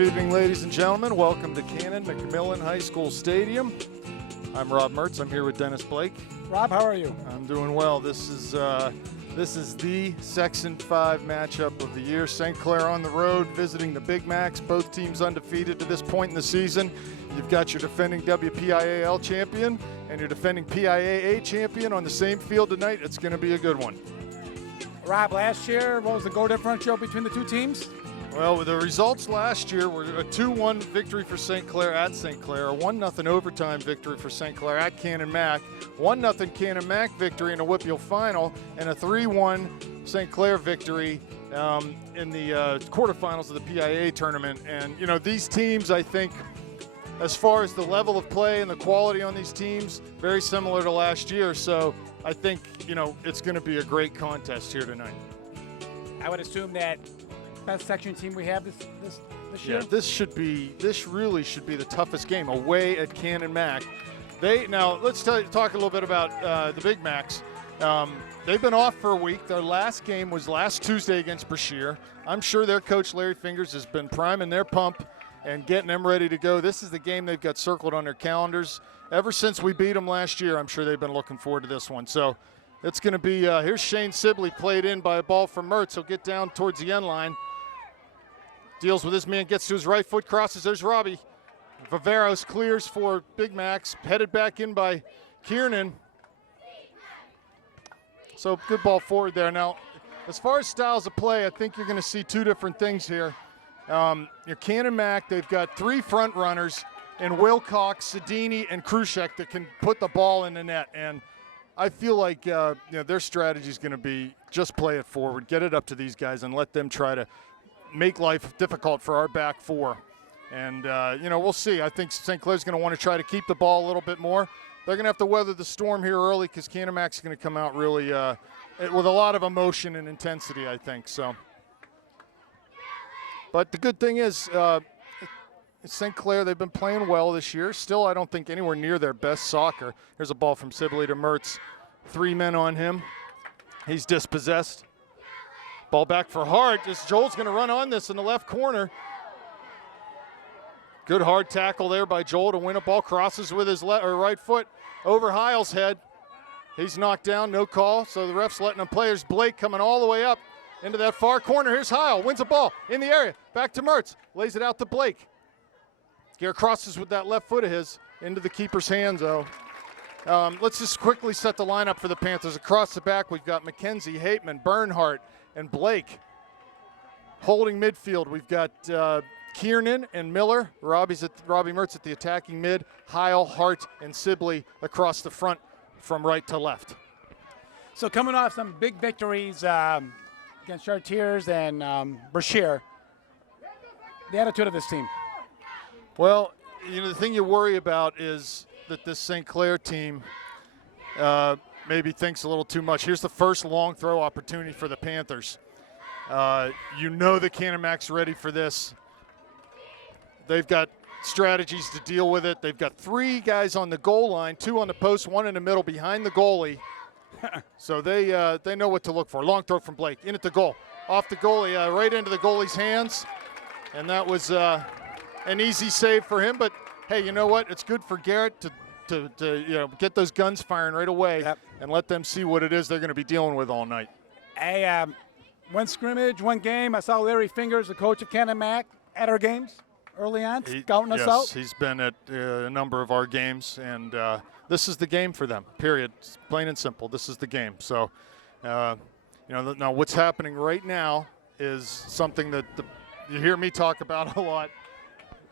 Good evening, ladies and gentlemen. Welcome to Canon, McMillan High School Stadium. I'm Rob Mertz. I'm here with Dennis Blake. Rob, how are you? I'm doing well. This is the Section 5 matchup of the year. St. Clair on the road visiting the Big Macs. Both teams undefeated to this point in the season. You've got your defending WPIAL champion and your defending PIAA champion on the same field tonight. It's going to be a good one. Rob, last year, what was the goal differential between the two teams? Well, the results last year were a 2-1 victory for St. Clair at St. Clair, a 1-0 overtime victory for St. Clair at Canon Mac, 1-0 Canon Mac victory in a Whippeal final, and a 3-1 St. Clair victory in the quarterfinals of the PIAA tournament. And, you know, these teams, I think, as far as the level of play and the quality on these teams, very similar to last year. So I think, you know, it's going to be a great contest here tonight. I would assume that best section team we have this year. Yeah, this really should be the toughest game away at Canon Mac. Now let's talk a little bit about the Big Macs. They've been off for a week. Their last game was last Tuesday against Brashear. I'm sure their coach Larry Fingers has been priming their pump and getting them ready to go. This is the game they've got circled on their calendars. Ever since we beat them last year, I'm sure they've been looking forward to this one. So it's going to be, here's Shane Sibley played in by a ball from Mertz. He'll get down towards the end line. Deals with his man, gets to his right foot, crosses. There's Robbie. Viveros clears for Big Macs, headed back in by Kiernan. So good ball forward there. Now, as far as styles of play, I think you're going to see two different things here. Your Canon Mac, they've got three front runners in Wilcox, Sedini, and Krushek that can put the ball in the net. And I feel like their strategy is going to be just play it forward, get it up to these guys, and let them try to make life difficult for our back four. And, we'll see. I think St. Clair's going to want to try to keep the ball a little bit more. They're going to have to weather the storm here early because Canon Mac's going to come out really with a lot of emotion and intensity, I think. So, but the good thing is St. Clair, they've been playing well this year. Still, I don't think anywhere near their best soccer. Here's a ball from Sibley to Mertz. 3 men on him. He's dispossessed. Ball back for Hart. Joel's going to run on this in the left corner. Good hard tackle there by Joel to win a ball. Crosses with his right foot over Heil's head. He's knocked down, no call. So the ref's letting him play. There's Blake coming all the way up into that far corner. Here's Heil, wins a ball in the area. Back to Mertz, lays it out to Blake. Gare crosses with that left foot of his into the keeper's hands, though. Let's just quickly set the lineup for the Panthers. Across the back, we've got McKenzie, Hateman, Bernhardt, and Blake. Holding midfield, we've got Kiernan and Miller. Robbie Mertz at the attacking mid. Heil, Hart, and Sibley across the front from right to left. So coming off some big victories against Chartiers and Brashear, the attitude of this team? Well, the thing you worry about is that this St. Clair team maybe thinks a little too much. Here's the first long throw opportunity for the Panthers. The Canon Mac's ready for this. They've got strategies to deal with it. They've got 3 guys on the goal line, 2 on the post, 1 in the middle behind the goalie. So they know what to look for. Long throw from Blake, in at the goal. Off the goalie, right into the goalie's hands. And that was an easy save for him. But, hey, you know what? It's good for Garrett to get those guns firing right away. Yep. And let them see what it is they're going to be dealing with all night. Hey, one scrimmage, one game. I saw Larry Fingers, the coach of Canon Mac, at our games early on, scouting us out. Yes, he's been at a number of our games, and this is the game for them, period. It's plain and simple. This is the game. So, now what's happening right now is something that you hear me talk about a lot.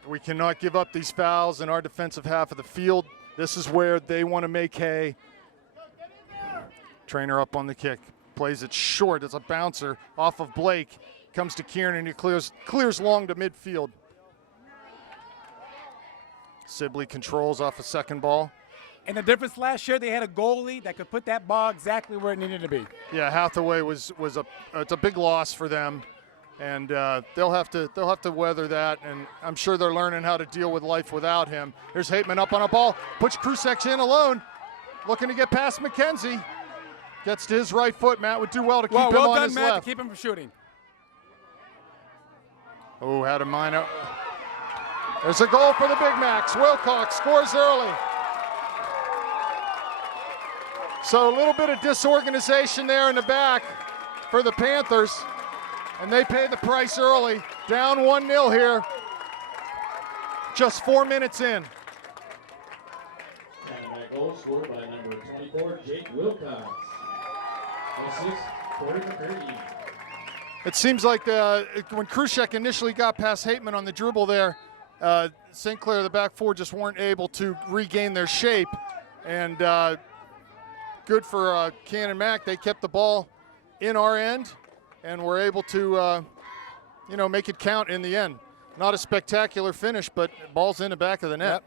We cannot give up these fouls in our defensive half of the field. This is where they want to make hay. Trainer up on the kick. Plays it short. It's a bouncer off of Blake. Comes to Kieran, and he clears long to midfield. Sibley controls off a second ball. And the difference last year, they had a goalie that could put that ball exactly where it needed to be. Yeah, Hathaway it's a big loss for them, and they'll have to weather that. And I'm sure they're learning how to deal with life without him. Here's Hateman up on a ball, puts Krusek in alone, looking to get past McKenzie. Gets to his right foot. Matt would do well to keep him on his left. Well done, Matt, to keep him from shooting. Oh, had a minor. There's a goal for the Big Macs. Wilcox scores early. So a little bit of disorganization there in the back for the Panthers, and they pay the price early. Down 1-0 here, just 4 minutes in. And that goal scored by number 24, Jake Wilcox. Assist for McCurdy. It seems like when Krushek initially got past Hateman on the dribble there, St. Clair, the back four, just weren't able to regain their shape. And good for Canon Mac. They kept the ball in our end and were able to, make it count in the end. Not a spectacular finish, but ball's in the back of the net. Yep.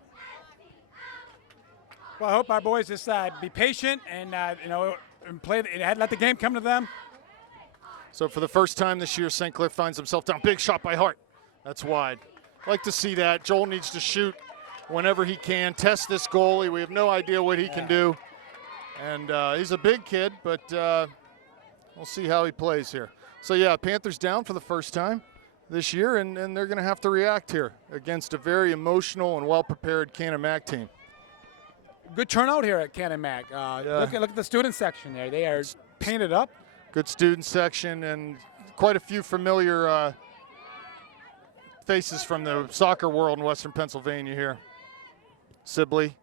Well, I hope our boys just be patient and, and play. Let the game come to them. So for the first time this year, St. Clair finds himself down. Big shot by Hart. That's wide. Like to see that. Joel needs to shoot whenever he can. Test this goalie. We have no idea what he can do. And he's a big kid, but we'll see how he plays here. So, yeah, Panthers down for the first time this year, and they're going to have to react here against a very emotional and well-prepared Canon Mac team. Good turnout here at Canon Mac. Look at the student section there. They are painted up. Good student section and quite a few familiar faces from the soccer world in Western Pennsylvania here. Sibley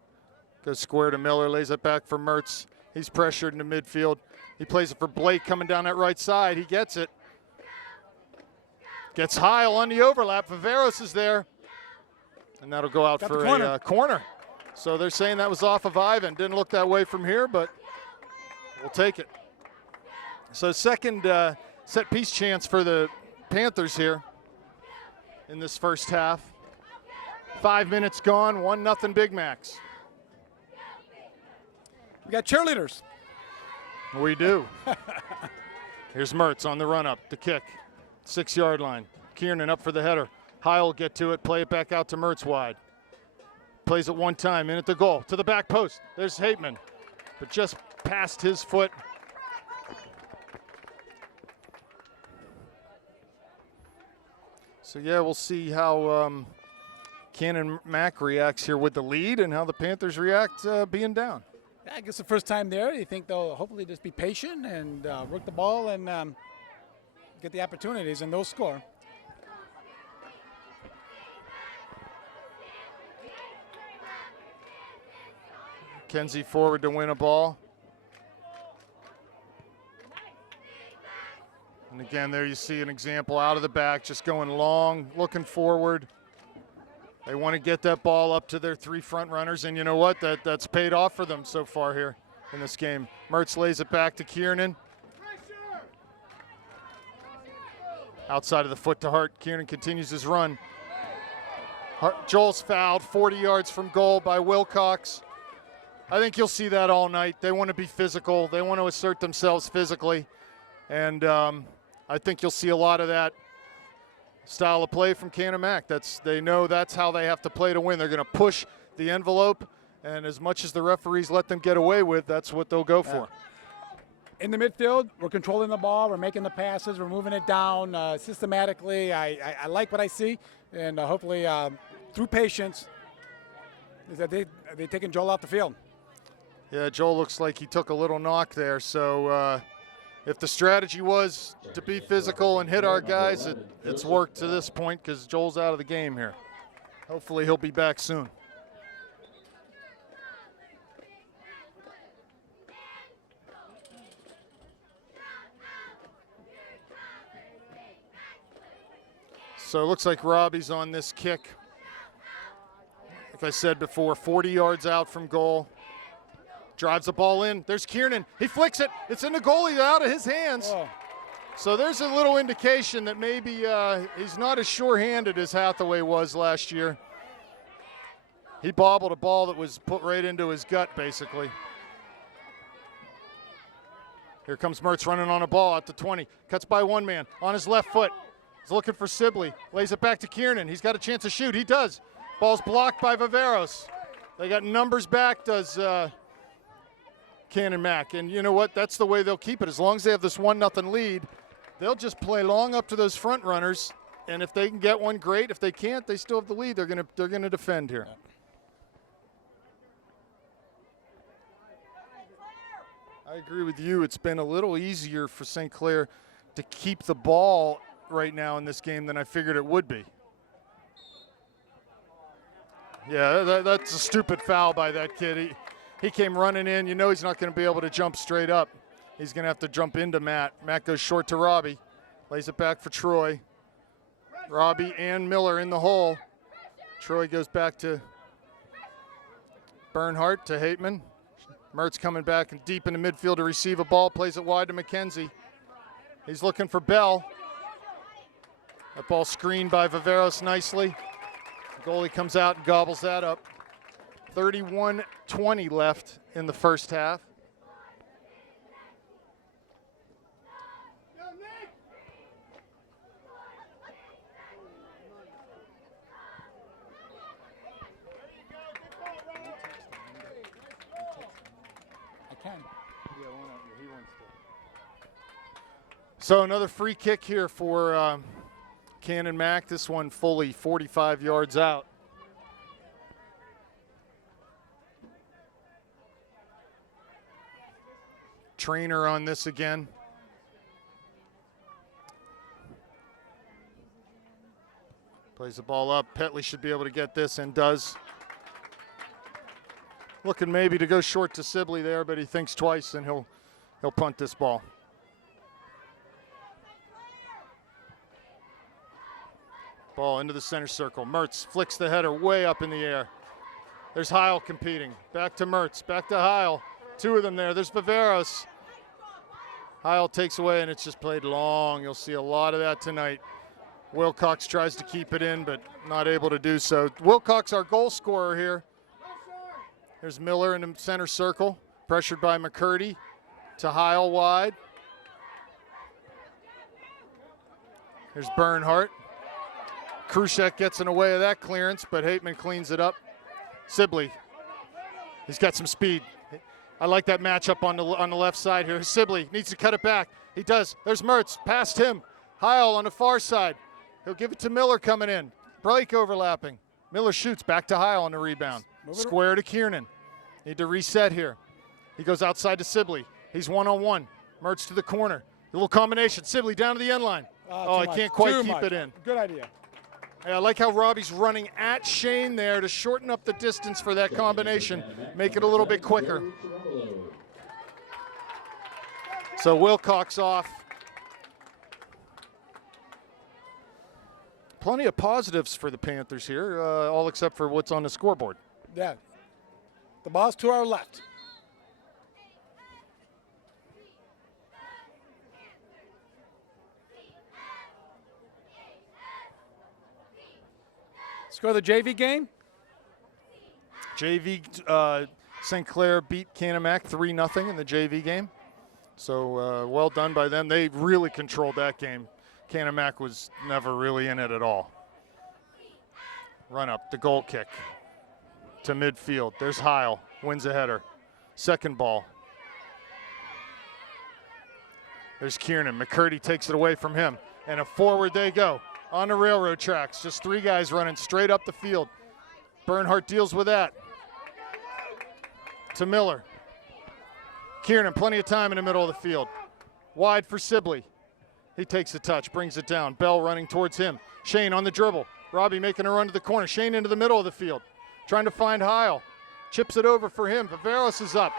goes square to Miller, lays it back for Mertz. He's pressured into midfield. He plays it for Blake coming down that right side. He gets it. Gets Heil on the overlap. Viveros is there. And that'll go out for a corner. So they're saying that was off of Ivan. Didn't look that way from here, but we'll take it. So second set piece chance for the Panthers here in this first half. 5 minutes gone, 1-0 Big Macs. We got cheerleaders. We do. Here's Mertz on the run-up, the kick. 6-yard line. Kiernan up for the header. Heil will get to it, play it back out to Mertz wide. Plays it one time, in at the goal, to the back post. There's Hateman, but just past his foot. So, yeah, we'll see how Canon Mac reacts here with the lead and how the Panthers react being down. I guess the first time there, you think they'll hopefully just be patient and work the ball and get the opportunities, and they'll score. Kenzie forward to win a ball. And again, there you see an example out of the back, just going long, looking forward. They want to get that ball up to their three front runners, and you know what? That's paid off for them so far here in this game. Mertz lays it back to Kiernan. Outside of the foot to Hart. Kiernan continues his run. Joel's fouled 40 yards from goal by Wilcox. I think you'll see that all night. They want to be physical. They want to assert themselves physically. And I think you'll see a lot of that style of play from Canon Mac. They know that's how they have to play to win. They're going to push the envelope, and as much as the referees let them get away with, that's what they'll go for. In the midfield, we're controlling the ball. We're making the passes. We're moving it down systematically. I like what I see, and hopefully through patience, is that they're taking Joel off the field. Yeah, Joel looks like he took a little knock there. So if the strategy was to be physical and hit our guys, it's worked to this point because Joel's out of the game here. Hopefully he'll be back soon. So it looks like Robbie's on this kick. Like I said before, 40 yards out from goal. Drives the ball in. There's Kiernan. He flicks it. It's in the goalie, out of his hands. Oh. So there's a little indication that maybe he's not as sure-handed as Hathaway was last year. He bobbled a ball that was put right into his gut, basically. Here comes Mertz running on a ball at the 20. Cuts by one man on his left foot. He's looking for Sibley. Lays it back to Kiernan. He's got a chance to shoot. He does. Ball's blocked by Viveros. They got numbers back, does Canon Mac. And you know what? That's the way they'll keep it. As long as they have this 1-0 lead, they'll just play long up to those front runners and if they can get one, great. If they can't, they still have the lead. They're gonna defend here. I agree with you. It's been a little easier for St. Clair to keep the ball right now in this game than I figured it would be. Yeah, that's a stupid foul by that kid. He came running in. You know he's not going to be able to jump straight up. He's going to have to jump into Matt. Matt goes short to Robbie. Lays it back for Troy. Robbie and Miller in the hole. Troy goes back to Bernhardt to Hateman. Mertz coming back and deep in the midfield to receive a ball. Plays it wide to McKenzie. He's looking for Bell. That ball screened by Viveros nicely. The goalie comes out and gobbles that up. 31:20 left in the first half. So another free kick here for Canon Mac. This one fully 45 yards out. Trainer on this again. Plays the ball up. Petley should be able to get this and does. Looking maybe to go short to Sibley there, but he thinks twice and he'll punt this ball. Ball into the center circle. Mertz flicks the header way up in the air. There's Heil competing. Back to Mertz, back to Heil. Two of them there. There's Viveros. Heil takes away, and it's just played long. You'll see a lot of that tonight. Wilcox tries to keep it in, but not able to do so. Wilcox, our goal scorer here. There's Miller in the center circle, pressured by McCurdy to Heil wide. There's Bernhardt. Krushek gets in the way of that clearance, but Hateman cleans it up. Sibley, he's got some speed. I like that matchup on the left side here. Sibley needs to cut it back. He does. There's Mertz, past him. Heil on the far side. He'll give it to Miller coming in. Break overlapping. Miller shoots back to Heil on the rebound. Square to Kiernan. Need to reset here. He goes outside to Sibley. He's one-on-one. Mertz to the corner. A little combination. Sibley down to the end line. I can't quite keep it in. Good idea. Yeah, I like how Robbie's running at Shane there to shorten up the distance for that combination, make it a little bit quicker. So Wilcox off. Plenty of positives for the Panthers here, all except for what's on the scoreboard. Yeah. The ball's to our left. Score the JV game. JV, St. Clair beat Canon-Mac 3-0 in the JV game. So well done by them. They really controlled that game. Canon-Mac was never really in it at all. Run up, the goal kick to midfield. There's Heil, wins a header. Second ball. There's Kiernan. McCurdy takes it away from him. And forward they go. On the railroad tracks, just three guys running straight up the field. Bernhardt deals with that. To Miller. Kiernan, plenty of time in the middle of the field. Wide for Sibley. He takes a touch, brings it down. Bell running towards him. Shane on the dribble. Robbie making a run to the corner. Shane into the middle of the field. Trying to find Heil. Chips it over for him. Viveros is up.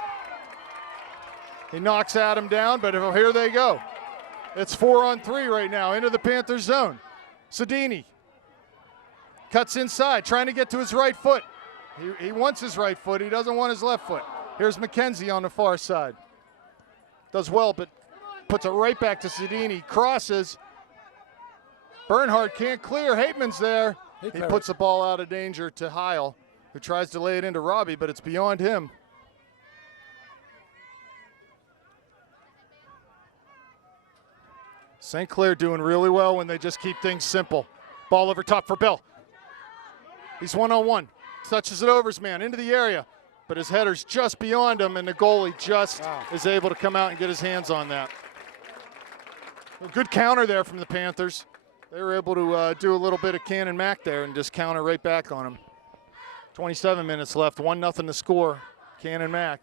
He knocks Adam down, but here they go. It's 4-on-3 right now into the Panthers zone. Sedini cuts inside, trying to get to his right foot. He wants his right foot. He doesn't want his left foot. Here's McKenzie on the far side. Does well, but puts it right back to Sedini. Crosses. Bernhardt can't clear. Hateman's there. He puts the ball out of danger to Heil, who tries to lay it into Robbie, but it's beyond him. St. Clair doing really well when they just keep things simple. Ball over top for Bell. He's one-on-one. Touches it over his man into the area, but his header's just beyond him, and the goalie just is able to come out and get his hands on that. A good counter there from the Panthers. They were able to do a little bit of Canon Mac there and just counter right back on them. 27 minutes left, 1-0 to score. Canon Mac.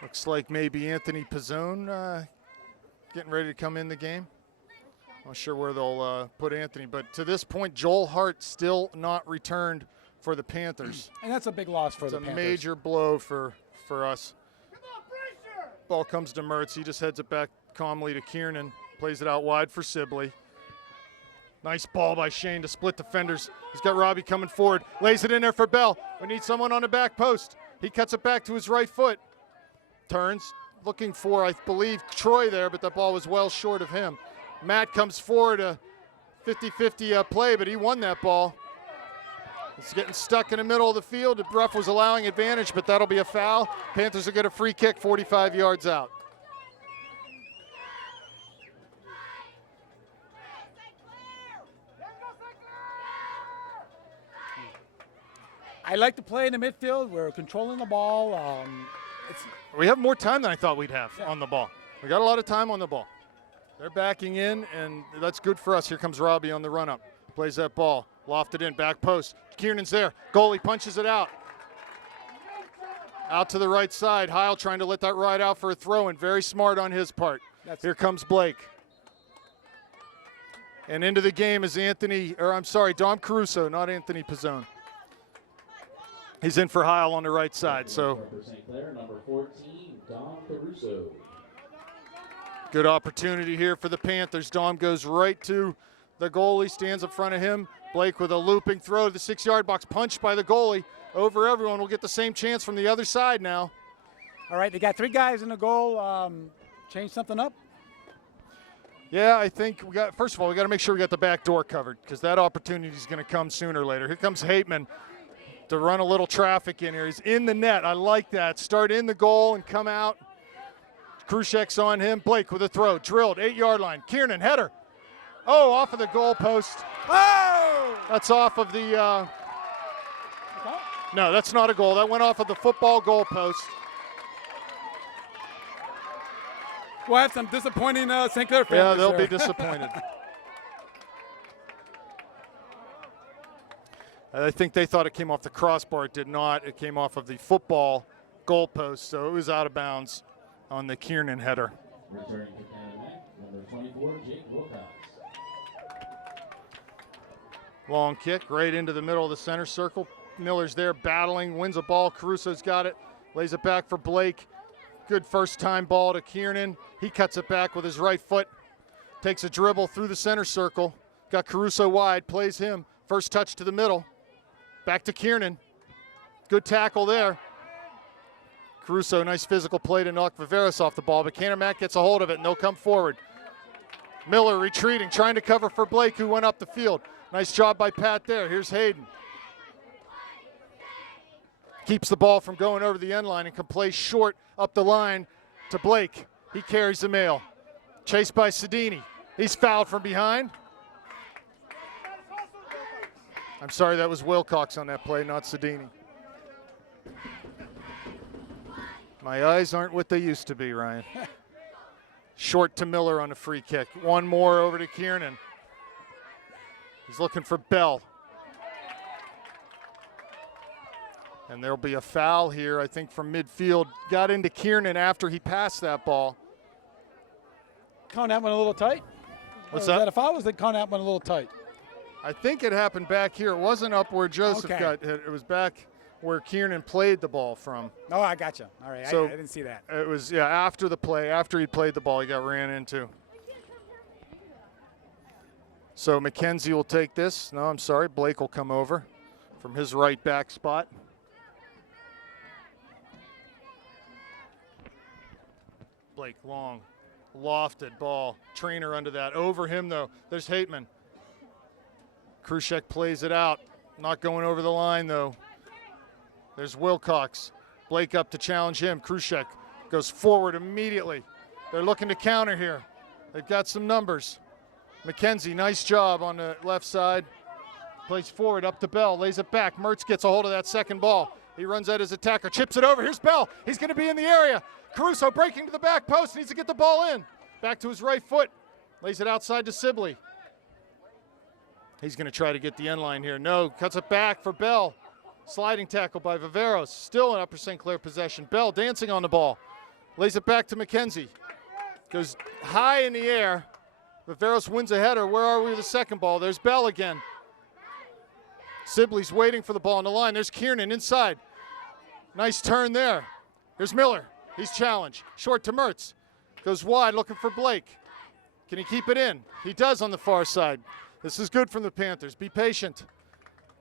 Looks like maybe Anthony Pizzone getting ready to come in the game. Not sure where they'll put Anthony, but to this point, Joel Hart still not returned for the Panthers. And that's a big loss for the Panthers. It's a major blow for us. Ball comes to Mertz. He just heads it back calmly to Kiernan. Plays it out wide for Sibley. Nice ball by Shane to split defenders. He's got Robbie coming forward. Lays it in there for Bell. We need someone on the back post. He cuts it back to his right foot. Turns, looking for, I believe, Troy there, but that ball was well short of him. Matt comes forward, a 50-50 play, but he won that ball. He's getting stuck in the middle of the field. The ref was allowing advantage, but that'll be a foul. Panthers will get a free kick 45 yards out. I like to play in the midfield. We're controlling the ball. We have more time than I thought we'd have on the ball. We got a lot of time on the ball. They're backing in, and that's good for us. Here comes Robbie on the run-up. Plays that ball. Lofted in, back post. Kiernan's there. Goalie punches it out. Out to the right side. Heil trying to let that ride out for a throw-in. Very smart on his part. Here comes Blake. And into the game is Dom Caruso, not Anthony Pizzone. He's in for Heil on the right side. So number 14, Dom Caruso. Good opportunity here for the Panthers. Dom goes right to the goalie, stands in front of him. Blake with a looping throw to the 6-yard box, punched by the goalie. Over everyone. We'll get the same chance from the other side now. All right, they got 3 guys in the goal. Change something up? Yeah, I think first of all, we got to make sure we got the back door covered because that opportunity is going to come sooner or later. Here comes Hateman to run a little traffic in here. He's in the net. I like that. Start in the goal and come out. Krushek's on him. Blake with a throw. Drilled, 8-yard line. Kiernan, header. Oh, off of the goal post. Oh! That's off of the no, that's not a goal. That went off of the football goal post. We'll have some disappointing St. Clair fans. Yeah, they'll be disappointed. I think they thought it came off the crossbar. It did not. It came off of the football goal post, so it was out of bounds on the Kiernan header. Returning to Canada, number 24, Jake Wilcox. Long kick right into the middle of the center circle. Miller's there battling, wins a ball. Caruso's got it, lays it back for Blake. Good first time ball to Kiernan. He cuts it back with his right foot. Takes a dribble through the center circle. Got Caruso wide, plays him. First touch to the middle. Back to Kiernan. Good tackle there. Caruso, nice physical play to knock Viveris off the ball, but Canon Mac gets a hold of it and they'll come forward. Miller retreating, trying to cover for Blake, who went up the field. Nice job by Pat there. Here's Hayden. Keeps the ball from going over the end line and can play short up the line to Blake. He carries the mail. Chased by Sedini. He's fouled from behind. I'm sorry, that was Wilcox on that play, not Sedini. My eyes aren't what they used to be, Ryan. Short to Miller on a free kick. One more over to Kiernan. He's looking for Bell. And there'll be a foul here, I think, from midfield. Got into Kiernan after he passed that ball. Count that one a little tight. What's Was that? that a foul? Was that count that one a little tight? I think it happened back here. It wasn't up where Joseph Okay. got hit. It was back where Kiernan played the ball from. Oh, I gotcha. All right, So- I didn't see that. It was, yeah, after the play, after he played the ball, he got ran into. So McKenzie will take this. No, I'm sorry. Blake will come over from his right back spot. Blake long, lofted ball. Trainer under that. Over him, though. There's Hateman. Krushek plays it out. Not going over the line, though. There's Wilcox. Blake up to challenge him. Krushek goes forward immediately. They're looking to counter here. They've got some numbers. McKenzie, nice job on the left side. Plays forward up to Bell, lays it back. Mertz gets a hold of that second ball. He runs at his attacker, chips it over. Here's Bell. He's going to be in the area. Caruso breaking to the back post, needs to get the ball in. Back to his right foot. Lays it outside to Sibley. He's going to try to get the end line here. No, cuts it back for Bell. Sliding tackle by Viveros. Still an Upper St. Clair possession. Bell dancing on the ball. Lays it back to McKenzie. Goes high in the air. Viveros wins a header. Where are we with the second ball? There's Bell again. Sibley's waiting for the ball on the line. There's Kiernan inside. Nice turn there. Here's Miller. He's challenged. Short to Mertz. Goes wide looking for Blake. Can he keep it in? He does on the far side. This is good from the Panthers. Be patient.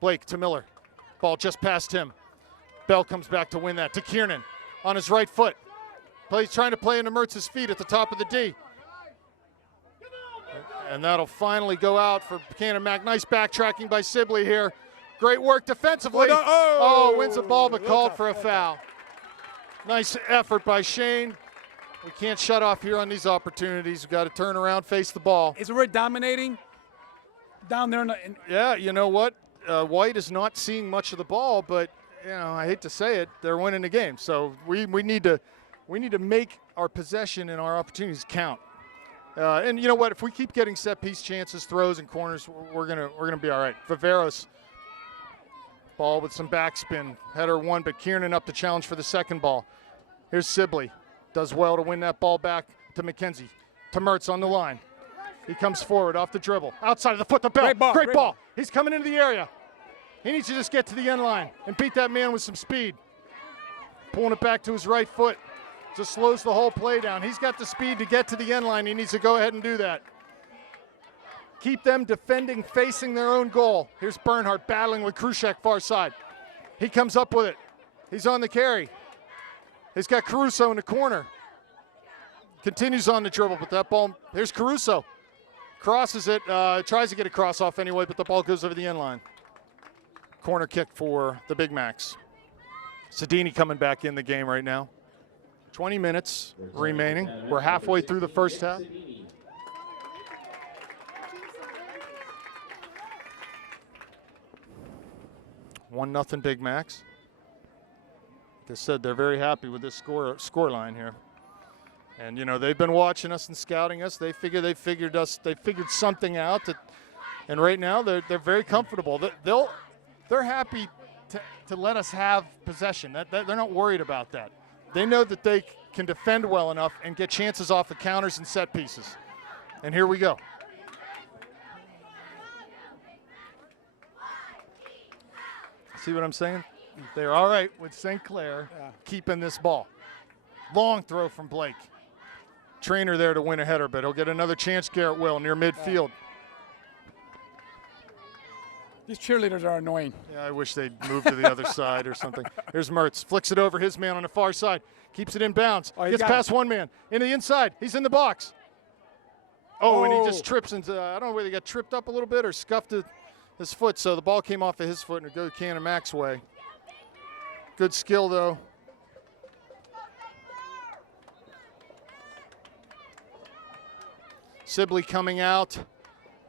Blake to Miller. Ball just past him. Bell comes back to win that. To Kiernan on his right foot. Trying to play into Mertz's feet at the top of the D. And that'll finally go out for Canon Mac. Nice backtracking by Sibley here. Great work defensively. Wins the ball but called for a foul. Nice effort by Shane. We can't shut off here on these opportunities. We've got to turn around, face the ball. Is we're dominating down there? Yeah, you know what? White is not seeing much of the ball, but I hate to say it, they're winning the game. So we need to make our possession and our opportunities count. And you know what? If we keep getting set piece chances, throws, and corners, we're gonna be all right. Viveros, ball with some backspin, header one, but Kiernan up to challenge for the second ball. Here's Sibley, does well to win that ball back to McKenzie, to Mertz on the line. He comes forward off the dribble, outside of the foot to Bell. Great ball. He's coming into the area. He needs to just get to the end line and beat that man with some speed. Pulling it back to his right foot. Just slows the whole play down. He's got the speed to get to the end line. He needs to go ahead and do that. Keep them defending, facing their own goal. Here's Bernhardt battling with Krushek far side. He comes up with it. He's on the carry. He's got Caruso in the corner. Continues on the dribble, but that ball, here's Caruso. Crosses it, tries to get a cross off anyway, but the ball goes over the end line. Corner kick for the Big Macs. Sedini coming back in the game right now. 20 minutes remaining. We're halfway through the first half. One nothing Big Macs. Like I said, they're very happy with this score line here. And they've been watching us and scouting us. They figured something out. And right now they're very comfortable. They're happy to let us have possession. They're not worried about that. They know that they can defend well enough and get chances off the counters and set pieces. And here we go. See what I'm saying? They're all right with St. Clair keeping this ball. Long throw from Blake. Trainer there to win a header, but he'll get another chance, Garrett will, near midfield. These cheerleaders are annoying. Yeah, I wish they'd move to the other side or something. Here's Mertz, flicks it over his man on the far side. Keeps it in bounds. Gets past one man. Into the inside. He's in the box. And he just trips into, I don't know whether he got tripped up a little bit or scuffed his foot. So the ball came off of his foot and it goes Canon Mac's way. Good skill, though. Sibley coming out.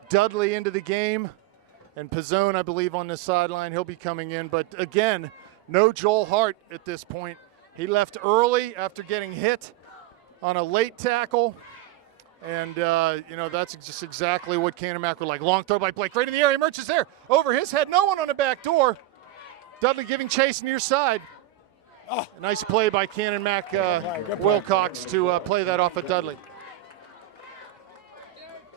Dudley into the game. And Pizzone, I believe, on the sideline. He'll be coming in. But, again, no Joel Hart at this point. He left early after getting hit on a late tackle. And, that's just exactly what Canon Mac would like. Long throw by Blake. Right in the area. Merch is there. Over his head. No one on the back door. Dudley giving chase near side. Nice play by Canon Mac Wilcox to play that off of Dudley.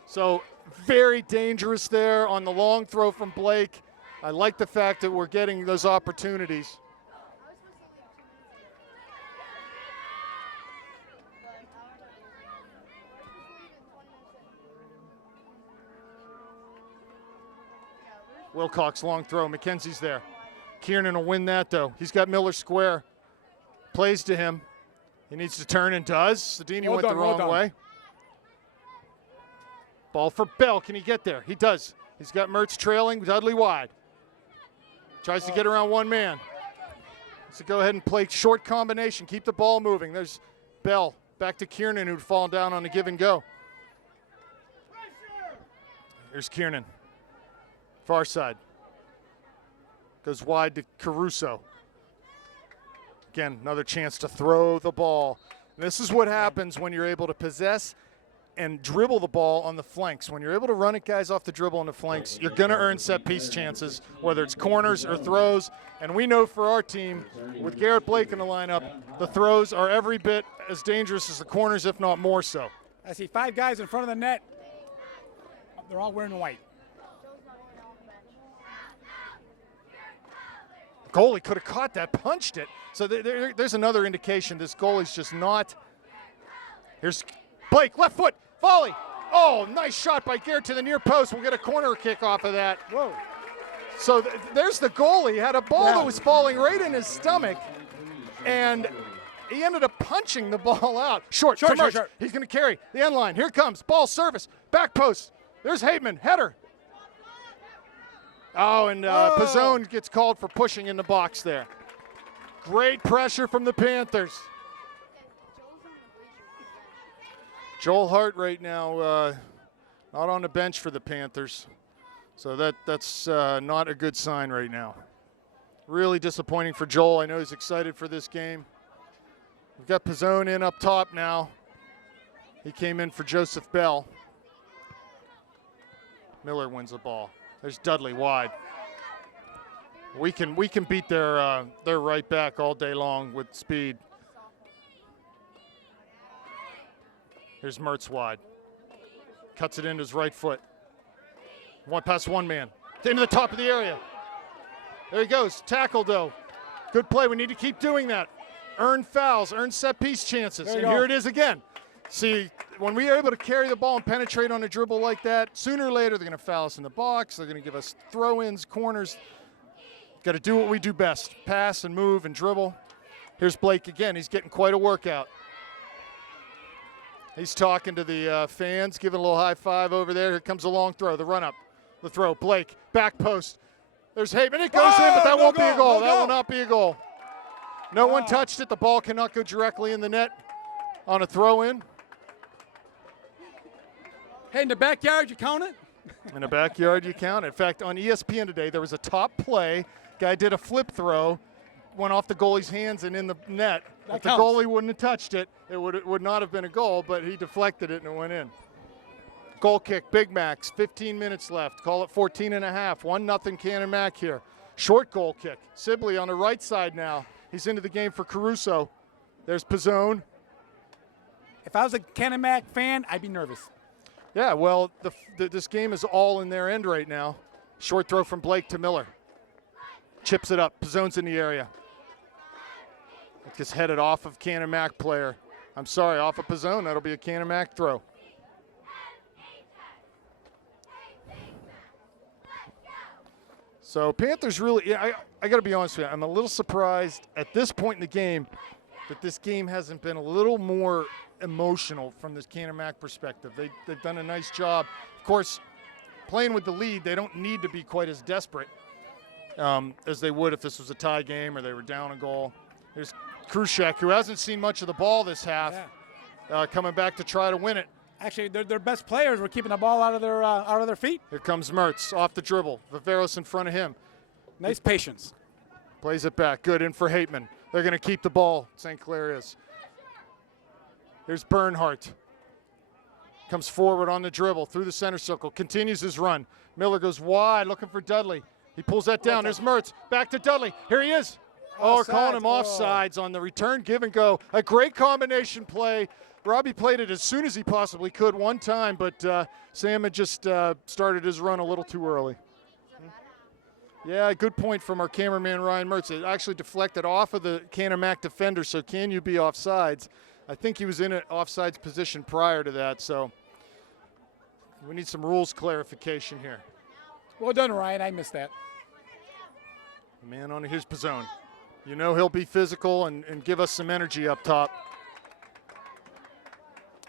So, very dangerous there on the long throw from Blake. I like the fact that we're getting those opportunities. Wilcox long throw. McKenzie's there. Kiernan will win that, though. He's got Miller square. Plays to him. He needs to turn and does. Sedini went the wrong way. Ball for Bell. Can he get there? He does. He's got Mertz trailing. Dudley wide. Tries to get around one man. So go ahead and play short combination. Keep the ball moving. There's Bell. Back to Kiernan, who'd fallen down on a give and go. Here's Kiernan. Far side. Goes wide to Caruso. Again, another chance to throw the ball. And this is what happens when you're able to possess and dribble the ball on the flanks. When you're able to run at guys off the dribble on the flanks, you're going to earn set-piece chances, whether it's corners or throws. And we know for our team, with Garrett Blake in the lineup, the throws are every bit as dangerous as the corners, if not more so. I see 5 guys in front of the net. They're all wearing white. The goalie could have caught that, punched it. So there's another indication this goalie's just not. Here's Blake, left foot, volley. Oh, nice shot by Garrett to the near post. We'll get a corner kick off of that. Whoa. So there's the goalie. He had a ball that was falling right in his stomach, and he ended up punching the ball out. Short. He's going to carry the end line. Here it comes. Ball service. Back post. There's Hateman. Header. Oh, and Pizzone gets called for pushing in the box there. Great pressure from the Panthers. Joel Hart right now not on the bench for the Panthers. So that's not a good sign right now. Really disappointing for Joel. I know he's excited for this game. We've got Pizzone in up top now. He came in for Joseph Bell. Miller wins the ball. There's Dudley wide. We can beat their right back all day long with speed. Here's Mertz wide. Cuts it into his right foot. One past one man. Into the top of the area. There he goes. Tackle though. Good play. We need to keep doing that. Earn fouls, earn set piece chances. And here it is again. See, when we are able to carry the ball and penetrate on a dribble like that, sooner or later they're going to foul us in the box. They're going to give us throw-ins, corners. Got to do what we do best. Pass and move and dribble. Here's Blake again. He's getting quite a workout. He's talking to the fans, giving a little high five over there. Here comes a long throw, the run-up, the throw. Blake, back post. There's Hateman. It goes in, but that won't be a goal. That will not be a goal. No one touched it. The ball cannot go directly in the net on a throw-in. Hey, in the backyard, you count it? In the backyard, you count it. In fact, on ESPN today, there was a top play. Guy did a flip throw, went off the goalie's hands and in the net. If the goalie wouldn't have touched it, it would not have been a goal, but he deflected it and it went in. Goal kick, Big Macs, 15 minutes left. Call it 14 and a half. 1-0 Canon Mac here. Short goal kick. Sibley on the right side now. He's into the game for Caruso. There's Pizzone. If I was a Canon Mac fan, I'd be nervous. Yeah, well, this game is all in their end right now. Short throw from Blake to Miller. Chips it up. Pizzone's in the area. It gets headed off of Canon Mac player. I'm sorry, off of Pizzone. That'll be a Canon Mac throw. So Panthers really, I got to be honest with you, I'm a little surprised at this point in the game that this game hasn't been a little more emotional from this Canon Mac perspective. They've done a nice job. Of course, playing with the lead, they don't need to be quite as desperate as they would if this was a tie game or they were down a goal. There's Krushek, who hasn't seen much of the ball this half, coming back to try to win it. Actually, their best players were keeping the ball out of their feet. Here comes Mertz off the dribble. Viveros in front of him. Nice patience. Plays it back. Good in for Hateman. They're going to keep the ball. St. Clair is. Here's Bernhardt. Comes forward on the dribble through the center circle. Continues his run. Miller goes wide looking for Dudley. He pulls that down. There's Mertz. Back to Dudley. Here he is. Oh, calling him offsides on the return give and go. A great combination play. Robbie played it as soon as he possibly could one time, but Sam had just started his run a little too early. Yeah, good point from our cameraman Ryan Mertz. It actually deflected off of the Canon Mac defender, so can you be offsides? I think he was in an offsides position prior to that, so we need some rules clarification here. Well done, Ryan. I missed that. Man on here's Pizzone. You know he'll be physical and give us some energy up top.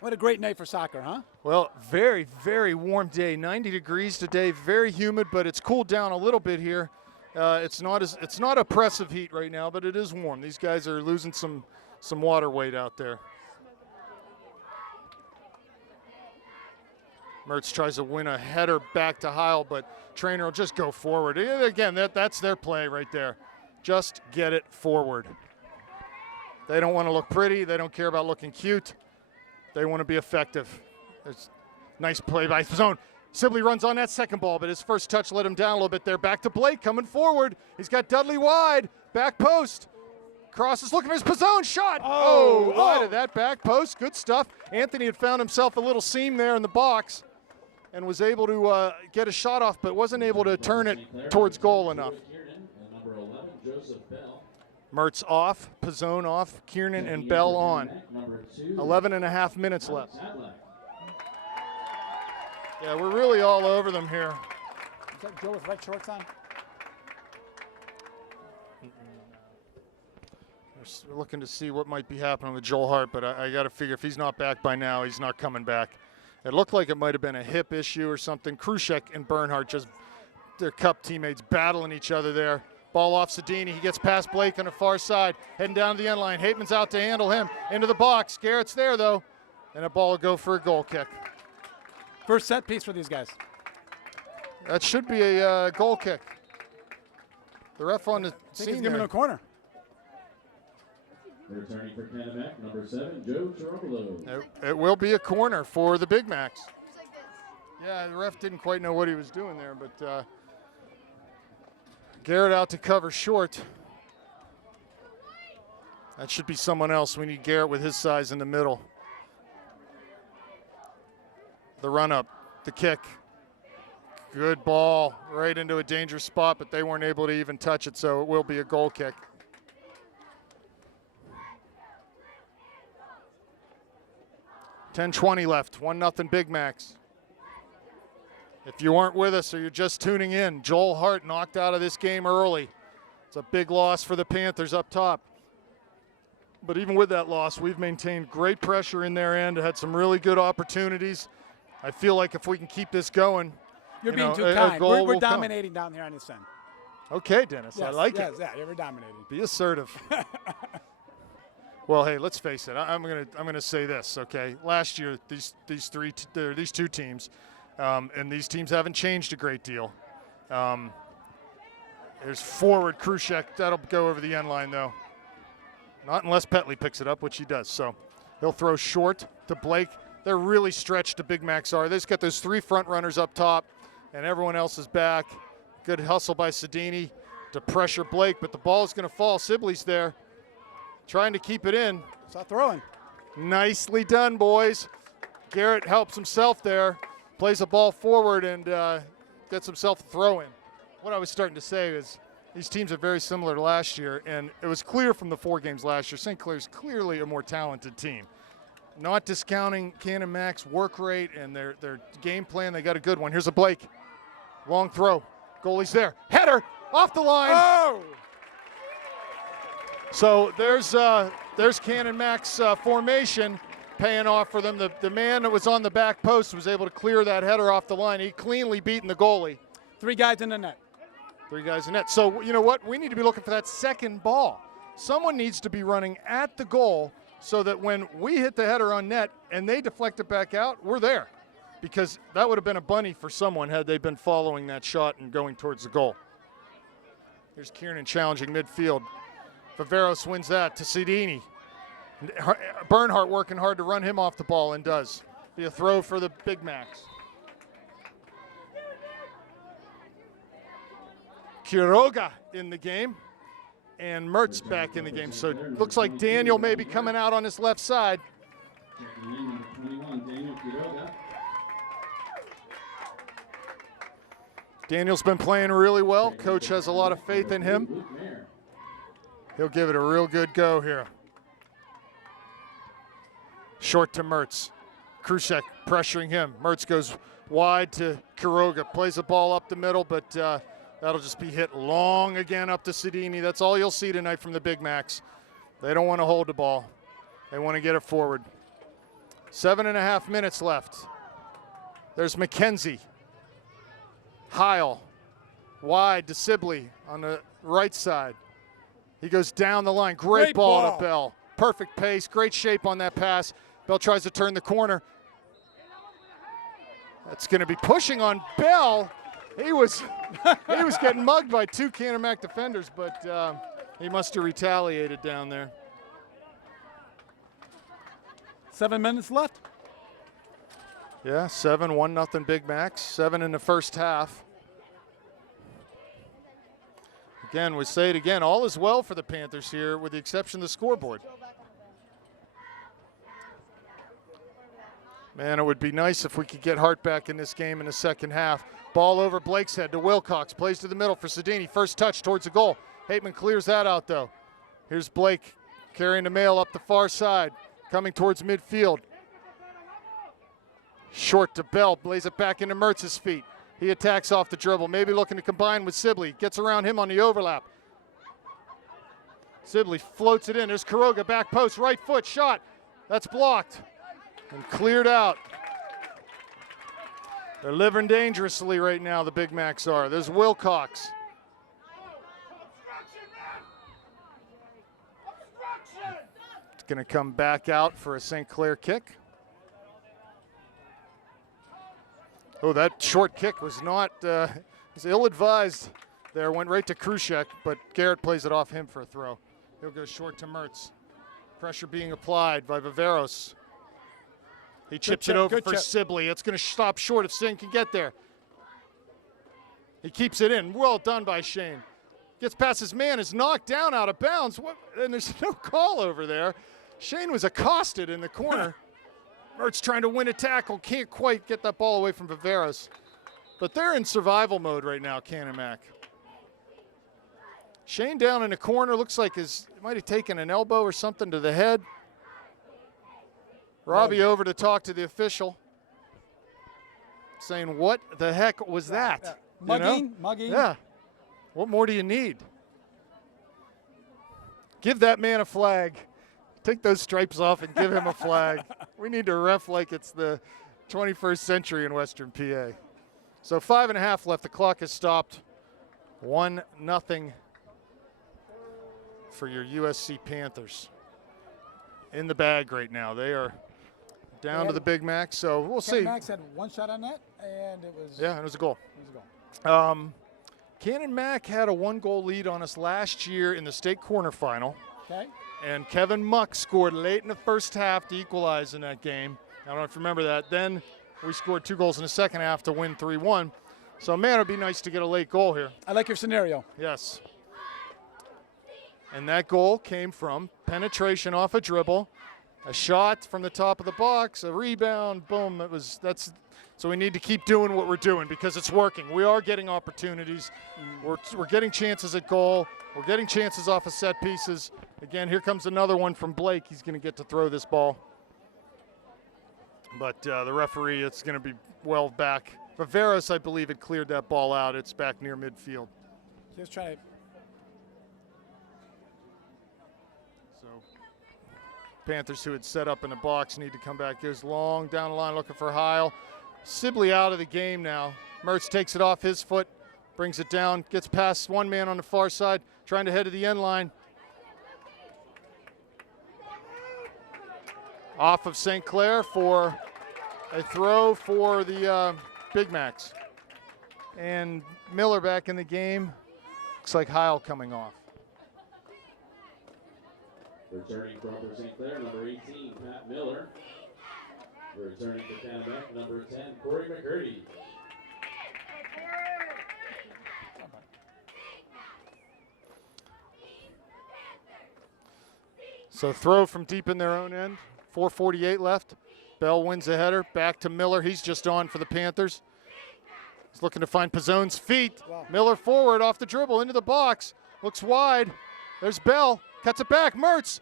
What a great night for soccer, huh? Well, very, very warm day. 90 degrees today, very humid, but it's cooled down a little bit here. It's not oppressive heat right now, but it is warm. These guys are losing some water weight out there. Mertz tries to win a header back to Heil, but Trainer will just go forward. Again, that's their play right there. Just get it forward. They don't want to look pretty. They don't care about looking cute. They want to be effective. There's nice play by Zone. Sibley runs on that second ball, but his first touch let him down a little bit there. Back to Blake coming forward. He's got Dudley wide. Back post. Crosses looking for his Pizzone. Shot. Oh, wide of that back post. Good stuff. Anthony had found himself a little seam there in the box and was able to get a shot off, but wasn't able to turn it towards goal enough. Mertz off, Pizzone off, Kiernan and Bell on. 11 and a half minutes left. Yeah, we're really all over them here. Is that Joe with red shorts on? We're looking to see what might be happening with Joel Hart, but I got to figure if he's not back by now, he's not coming back. It looked like it might have been a hip issue or something. Krushek and Bernhardt, just their Cup teammates, battling each other there. Ball off Sedini. He gets past Blake on the far side, heading down to the end line. Hateman's out to handle him. Into the box. Garrett's there, though. And a ball will go for a goal kick. First set piece for these guys. That should be a goal kick. The ref on the scene He's giving him a corner. Returning for Canon, number 7, Joe Chirolo. It will be a corner for the Big Macs. Yeah, the ref didn't quite know what he was doing there, but Garrett out to cover short. That should be someone else. We need Garrett with his size in the middle. The run up, the kick. Good ball right into a dangerous spot, but they weren't able to even touch it, so it will be a goal kick. .20 left, 1-0 Big Macs. If you weren't with us or you're just tuning in, Joel Hart knocked out of this game early. It's a big loss for the Panthers up top. But even with that loss, we've maintained great pressure in their end, had some really good opportunities. I feel like if we can keep this going, You're being too kind. We're dominating down here on this end. Okay, Dennis, Yes, I like it. Yeah, we're dominating. Be assertive. Well, hey, let's face it. I'm gonna say this, okay? Last year, these two teams, and these teams haven't changed a great deal. There's forward Krushek. That'll go over the end line, though. Not unless Petley picks it up, which he does. So he'll throw short to Blake. They're really stretched, the Big Macs are. They just got those 3 front runners up top, and everyone else is back. Good hustle by Sedini to pressure Blake, but the ball is going to fall. Sibley's there, trying to keep it in. Stop throwing. Nicely done, boys. Garrett helps himself there, plays the ball forward, and gets himself a throw in. What I was starting to say is these teams are very similar to last year, and it was clear from the 4 games last year, St. Clair's clearly a more talented team. Not discounting Canon Mac's work rate and their game plan. They got a good one. Here's a Blake. Long throw. Goalie's there. Header off the line. Oh! So there's Canon Mac's formation paying off for them. The man that was on the back post was able to clear that header off the line. He cleanly beaten the goalie. 3 guys in the net. 3 guys in net. So you know what? We need to be looking for that second ball. Someone needs to be running at the goal so that when we hit the header on net and they deflect it back out, we're there. Because that would have been a bunny for someone had they been following that shot and going towards the goal. Here's Kiernan challenging midfield. Viveros wins that to Sedini. Bernhardt working hard to run him off the ball and does. Be a throw for the Big Macs. Quiroga in the game. And Mertz back in the game. So it looks like Daniel may be coming out on his left side. Checking in, number 21, Daniel Quiroga. Daniel's been playing really well. Coach has a lot of faith in him. He'll give it a real good go here. Short to Mertz. Krushek pressuring him. Mertz goes wide to Quiroga. Plays the ball up the middle, but that'll just be hit long again up to Sedini. That's all you'll see tonight from the Big Macs. They don't want to hold the ball. They want to get it forward. 7.5 minutes left. There's McKenzie. Heil. Wide to Sibley on the right side. He goes down the line. Great ball to Bell. Perfect pace. Great shape on that pass. Bell tries to turn the corner. That's going to be pushing on Bell. He was getting mugged by 2 Canon Mac defenders, but he must have retaliated down there. 7 minutes left. Yeah, 7, 1-0 Big Macs. 7 in the first half. Again, we say it again, all is well for the Panthers here with the exception of the scoreboard. Man, it would be nice if we could get Hart back in this game in the second half. Ball over Blake's head to Wilcox. Plays to the middle for Sedini. First touch towards the goal. Hateman clears that out, though. Here's Blake carrying the mail up the far side. Coming towards midfield. Short to Bell. Lays it back into Mertz's feet. He attacks off the dribble. Maybe looking to combine with Sibley. Gets around him on the overlap. Sibley floats it in. There's Kuroga. Back post. Right foot. Shot. That's blocked. And cleared out. They're living dangerously right now, the Big Macs are. There's Wilcox. It's going to come back out for a St. Clair kick. Oh, that short kick was not, was ill-advised there. Went right to Krushek, but Garrett plays it off him for a throw. He'll go short to Mertz. Pressure being applied by Viveros. He chips it over for Sibley. It's going to stop short if Singh can get there. He keeps it in. Well done by Shane. Gets past his man, is knocked down out of bounds. And there's no call over there. Shane was accosted in the corner. Mertz trying to win a tackle. Can't quite get that ball away from Viveros. But they're in survival mode right now, Canon Mac. Shane down in the corner. Looks like he might have taken an elbow or something to the head. Robbie over to talk to the official, saying, what the heck was that? Mugging, mugging. Yeah. What more do you need? Give that man a flag. Take those stripes off and give him a flag. We need to ref like it's the 21st century in Western PA. So 5.5 left. The clock has stopped. 1-0 for your USC Panthers. In the bag right now. They are down to the Big Mac, so we'll see. Max had one shot on net, and it was... Yeah, it was a goal. Canon Mac had a 1-goal lead on us last year in the state quarterfinal. Okay. And Kevin Muck scored late in the first half to equalize in that game. I don't know if you remember that. Then we scored 2 goals in the second half to win 3-1. So, man, it would be nice to get a late goal here. I like your scenario. Yes. And that goal came from penetration off a dribble, a shot from the top of the box, a rebound, boom. So we need to keep doing what we're doing because it's working. We are getting opportunities. We're getting chances at goal. We're getting chances off of set pieces. Again, here comes another one from Blake. He's going to get to throw this ball. But the referee, it's going to be well back. Viveros, I believe, had cleared that ball out. It's back near midfield. Just try to... Panthers, who had set up in the box, need to come back. Goes long down the line looking for Heil. Sibley out of the game now. Mertz takes it off his foot, brings it down, gets past one man on the far side, trying to head to the end line. Off of St. Clair for a throw for the Big Macs. And Miller back in the game. Looks like Heil coming off. Returning from St. Clair, number 18, Pat Miller. Returning to Canon, number 10, Corey McCurdy. So throw from deep in their own end. 4:48 left. Bell wins the header. Back to Miller. He's just on for the Panthers. He's looking to find Pizzone's feet. Wow. Miller forward off the dribble into the box. Looks wide. There's Bell. Cuts it back. Mertz.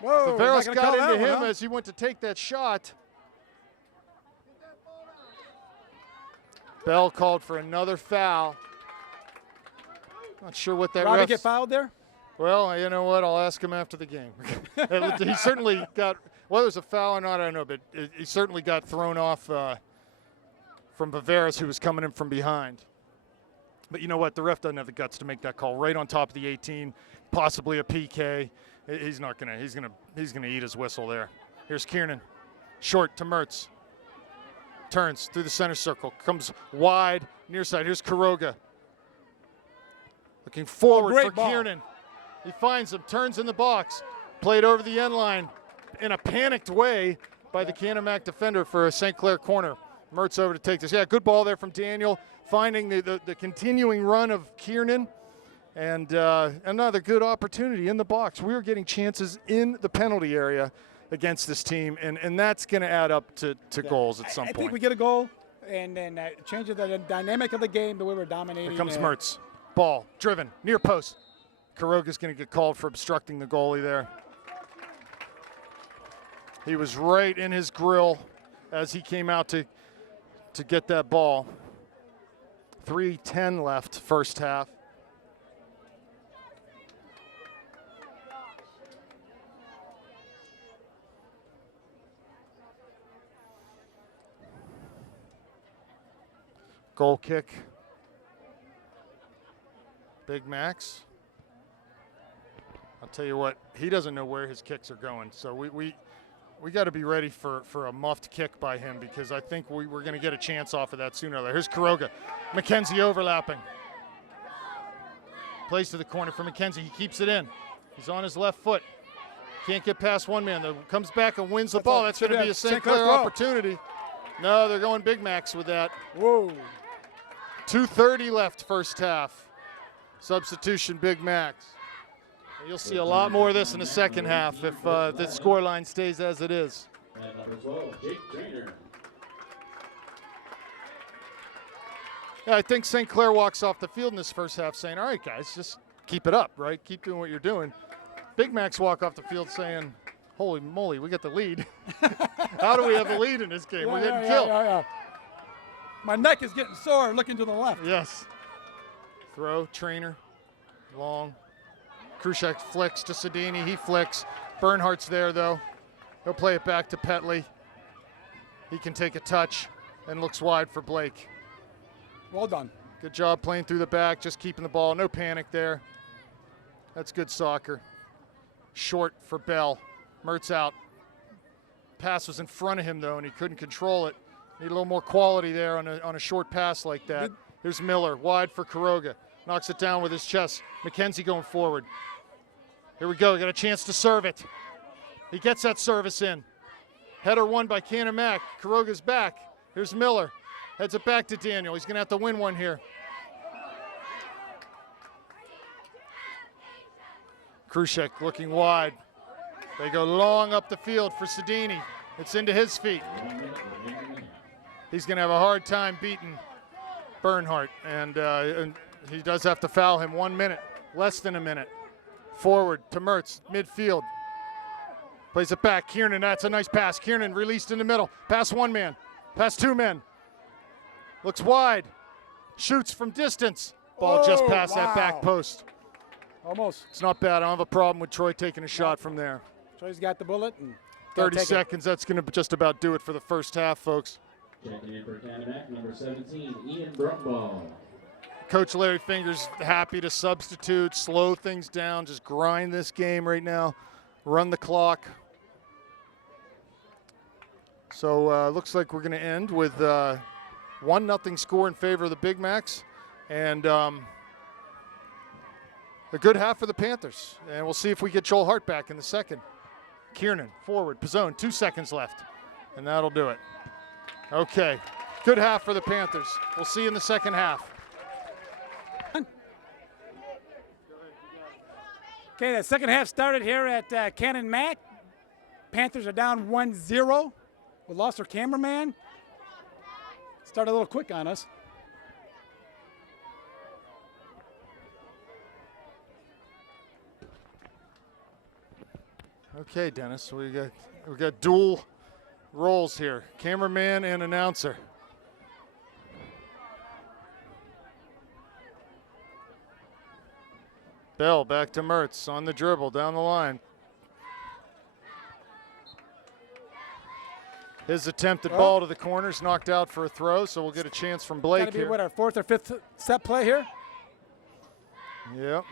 Whoa, Viveros got into him as he went to take that shot. Bell called for another foul. Not sure what that Robbie get fouled there? Well, you know what? I'll ask him after the game. He certainly got, whether it was a foul or not, I don't know, but he certainly got thrown off from Viveros, who was coming in from behind. But you know what? The ref doesn't have the guts to make that call right on top of the 18, possibly a PK. He's not gonna. He's gonna eat his whistle there. Here's Kiernan, short to Mertz. Turns through the center circle, comes wide near side. Here's Kuroga. Looking forward for Kiernan. He finds him, turns in the box, played over the end line. in a panicked way by the Canon defender for a St. Clair corner. Mertz over to take this. Yeah, good ball there from Daniel, finding the continuing run of Kiernan. And another good opportunity in the box. We were getting chances in the penalty area against this team, and that's going to add up to goals at some point. I think we get a goal, and then changes the dynamic of the game, the way we're dominating. Here comes Mertz. Ball driven, near post. Kuroga's going to get called for obstructing the goalie there. He was right in his grill as he came out to get that ball. 3:10 left, first half. Goal kick. Big Max. I'll tell you what, he doesn't know where his kicks are going. So we got to be ready for a muffed kick by him, because I think we're going to get a chance off of that sooner or later. Here's Kuroga. McKenzie overlapping. Plays to the corner for McKenzie. He keeps it in. He's on his left foot. Can't get past one man, though. Comes back and wins the ball. That's going to be a St. Clair opportunity. No, they're going Big Max with that. Whoa. 2:30 left first half. Substitution Big Max. You'll see a lot more of this in the second half if the scoreline stays as it is. And number 12, Jake Trainer. Yeah, I think St. Clair walks off the field in this first half saying, all right, guys, just keep it up, right? Keep doing what you're doing. Big Max walk off the field saying, holy moly, we got the lead. How do we have the lead in this game? We're getting killed. My neck is getting sore looking to the left. Yes. Throw, Trainer, long. Krushek flicks to Sedini. He flicks. Bernhardt's there, though. He'll play it back to Petley. He can take a touch and looks wide for Blake. Well done. Good job playing through the back, just keeping the ball. No panic there. That's good soccer. Short for Bell. Mertz out. Pass was in front of him, though, and he couldn't control it. Need a little more quality there on a short pass like that. Here's Miller, wide for Kuroga. Knocks it down with his chest. McKenzie going forward. Here we go, got a chance to serve it. He gets that service in. Header won by Canon. Kuroga's back. Here's Miller. Heads it back to Daniel. He's going to have to win one here. Krushek looking wide. They go long up the field for Sedini. It's into his feet. He's going to have a hard time beating Bernhardt, and he does have to foul him. 1 minute, less than a minute. Forward to Mertz, midfield. Plays it back. Kiernan, that's a nice pass. Kiernan released in the middle. Pass one man, pass two men. Looks wide, shoots from distance. Ball just past that back post. Almost. It's not bad. I don't have a problem with Troy taking a shot from there. Troy's got the bullet. And 30 seconds, that's going to just about do it for the first half, folks. Checking in for Canon, number 17, Ian Brumbaugh. Coach Larry Fingers happy to substitute, slow things down, just grind this game right now, run the clock. So looks like we're going to end with 1-0 score in favor of the Big Macs, and a good half for the Panthers. And we'll see if we get Joel Hart back in the second. Kiernan, forward, Pizzone, 2 seconds left, and that'll do it. Okay, good half for the Panthers. We'll see you in the second half. Okay, the second half started here at Canon Mac. Panthers are down 1-0. We lost our cameraman. Started a little quick on us. Okay, Dennis, we got dual roles here, cameraman and announcer. Bell back to Mertz on the dribble down the line. His attempted ball to the corners knocked out for a throw, so we'll get a chance from Blake. Got to be here. what, our fourth or fifth set play here? Yep.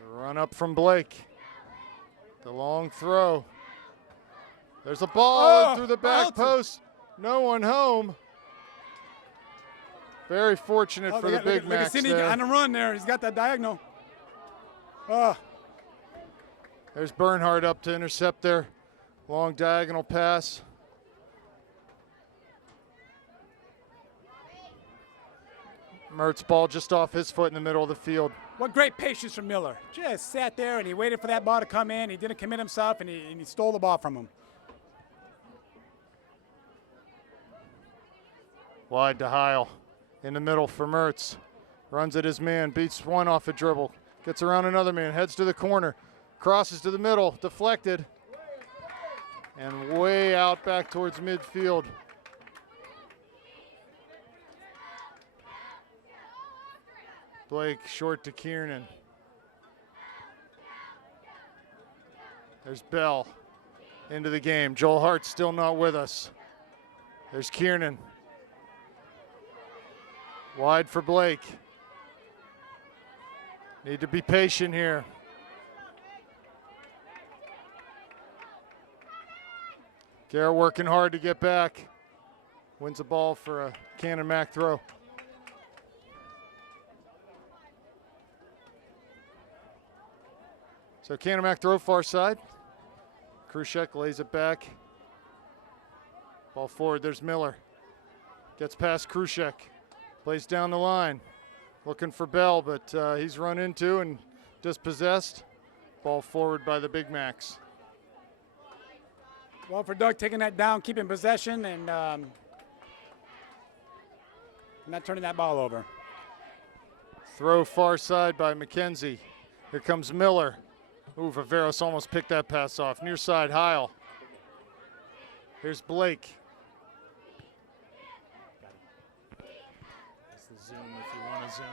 The run up from Blake. The long throw. There's a ball through the back post. No one home. Very fortunate for the Big Macs there. On the run there. He's got that diagonal. Oh. There's Bernhardt up to intercept there. Long diagonal pass. Mertz ball just off his foot in the middle of the field. What great patience from Miller. Just sat there and he waited for that ball to come in. He didn't commit himself and he stole the ball from him. Wide to Heil. In the middle for Mertz. Runs at his man, beats one off a dribble. Gets around another man, heads to the corner. Crosses to the middle, deflected. And way out back towards midfield. Blake short to Kiernan. There's Bell into the game. Joel Hart still not with us. There's Kiernan. Wide for Blake. Need to be patient here. Garrett working hard to get back. Wins the ball for a Canon Mac throw. So Canon Mac throw far side. Krushek lays it back. Ball forward, there's Miller. Gets past Krushek. Plays down the line. Looking for Bell, but he's run into and dispossessed. Ball forward by the Big Macs. Well, for Doug taking that down, keeping possession, and not turning that ball over. Throw far side by McKenzie. Here comes Miller. Ooh, Viveros almost picked that pass off. Near side, Heil. Here's Blake. That's the zoom if you want to zoom.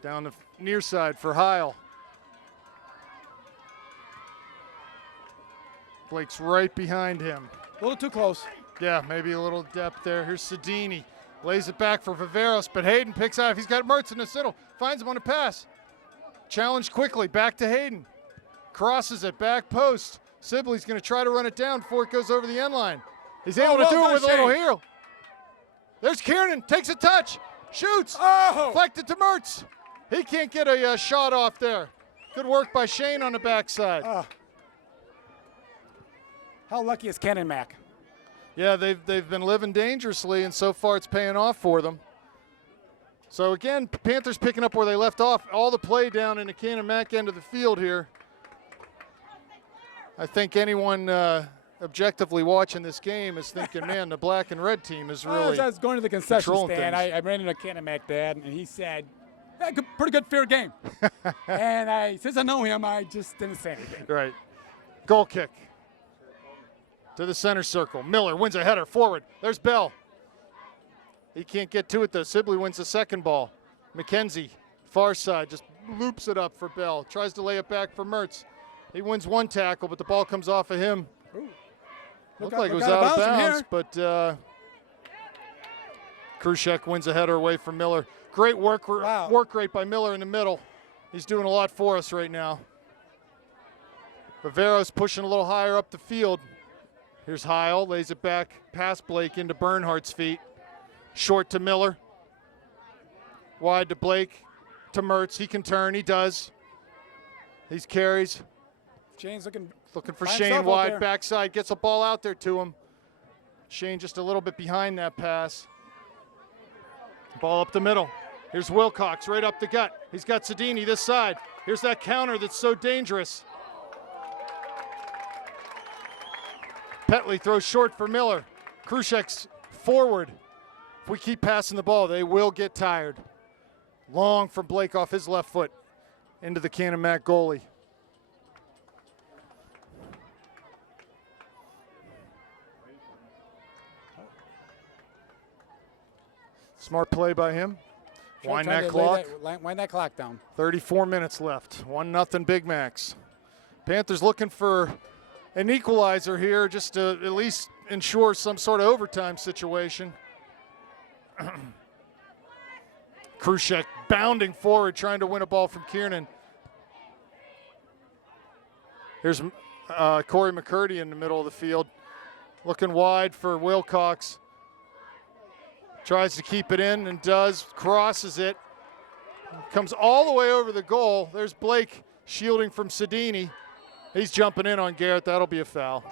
Down the near side for Heil. Blake's right behind him. A little too close. Yeah, maybe a little depth there. Here's Sedini. Lays it back for Viveros, but Hayden picks out. He's got Mertz in the middle. Finds him on a pass. Challenged quickly. Back to Hayden. Crosses it. Back post. Sibley's going to try to run it down before it goes over the end line. He's able to do it with a little heel. There's Kiernan. Takes a touch. Shoots. Oh! Deflected to Mertz. He can't get a shot off there. Good work by Shane on the backside. How lucky is Canon Mac? Yeah, they've been living dangerously, and so far it's paying off for them. So again, Panthers picking up where they left off. All the play down in the Canon Mac end of the field here. I think anyone objectively watching this game is thinking, man, the black and red team is really I was going to the concession stand. things. I ran into Canon Mac dad, and he said, yeah, pretty good fair game. And since I know him, I just didn't say anything. Right. Goal kick. To the center circle. Miller wins a header forward. There's Bell. He can't get to it though. Sibley wins the second ball. McKenzie, far side, just loops it up for Bell. Tries to lay it back for Mertz. He wins one tackle, but the ball comes off of him. Looked like it was out of bounds, but Krushek wins a header away from Miller. Great work rate by Miller in the middle. He's doing a lot for us right now. Viveros pushing a little higher up the field. Here's Heil, lays it back past Blake into Bernhardt's feet. Short to Miller. Wide to Blake, to Mertz. He can turn, he does. He carries. Shane's looking for Shane wide, backside, gets a ball out there to him. Shane just a little bit behind that pass. Ball up the middle. Here's Wilcox right up the gut. He's got Sedini this side. Here's that counter that's so dangerous. Petley throws short for Miller. Krushek's forward. If we keep passing the ball, they will get tired. Long from Blake off his left foot into the Canon Mac goalie. Smart play by him. Wind that clock. Wind that clock down. 34 minutes left. 1-0 Big Macs. Panthers looking for an equalizer here just to at least ensure some sort of overtime situation. Krushek bounding forward, trying to win a ball from Kiernan. Here's Corey McCurdy in the middle of the field. Looking wide for Wilcox. Tries to keep it in and does, crosses it. Comes all the way over the goal. There's Blake shielding from Sedini. He's jumping in on Garrett. That'll be a foul.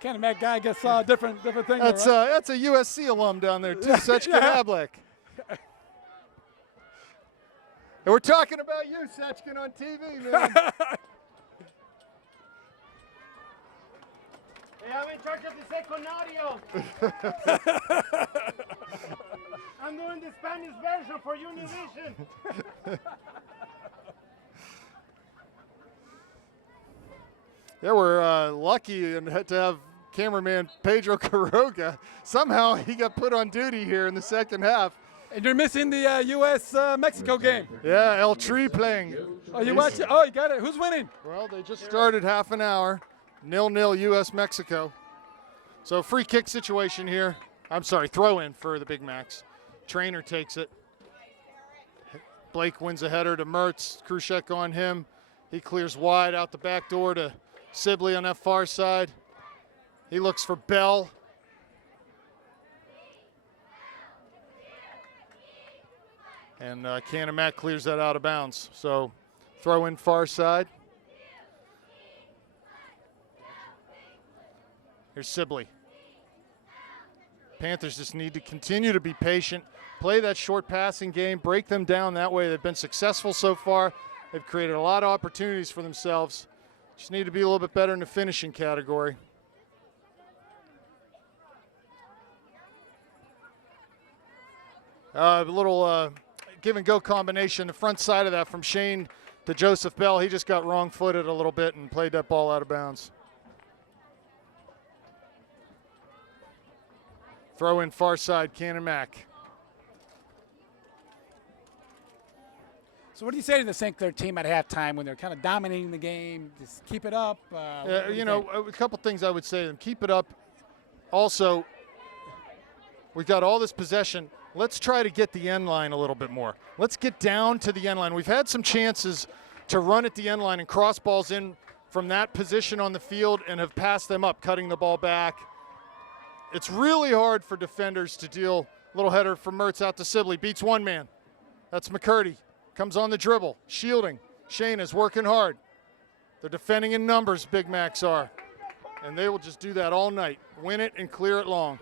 Canon Mac guy gets different things. That's right? that's a USC alum down there too, Sechkin Ablek. And we're talking about you, Sechkin, on TV, man. Hey, I'm in charge of the second audio. I'm doing the Spanish version for Univision. Yeah, we're lucky and had to have cameraman Pedro Quiroga. Somehow he got put on duty here in the second half. And you're missing the U.S.-Mexico game. Yeah, El Tri playing. Oh, you watch it? Oh, you got it. Who's winning? Well, they just started half an hour. 0-0 U.S.-Mexico. So free kick situation here. I'm sorry, throw in for the Big Macs. Trainer takes it. Blake wins a header to Mertz. Krushek on him. He clears wide out the back door to Sibley on that far side. He looks for Bell. And Canon Mac clears that out of bounds. So throw in far side. Here's Sibley. Panthers just need to continue to be patient, play that short passing game, break them down that way. They've been successful so far. They've created a lot of opportunities for themselves. Just need to be a little bit better in the finishing category. A little give and go combination. The front side of that from Shane to Joseph Bell. He just got wrong footed a little bit and played that ball out of bounds. Throw in far side, Canon Mac. So what do you say to the St. Clair team at halftime when they're kind of dominating the game? Just keep it up? You know, a couple things I would say to them. Keep it up. Also, we've got all this possession. Let's try to get the end line a little bit more. Let's get down to the end line. We've had some chances to run at the end line and cross balls in from that position on the field and have passed them up, cutting the ball back. It's really hard for defenders to deal. Little header from Mertz out to Sibley. Beats one man. That's McCurdy. Comes on the dribble. Shielding. Shane is working hard. They're defending in numbers, Big Macs are. And they will just do that all night. Win it and clear it long.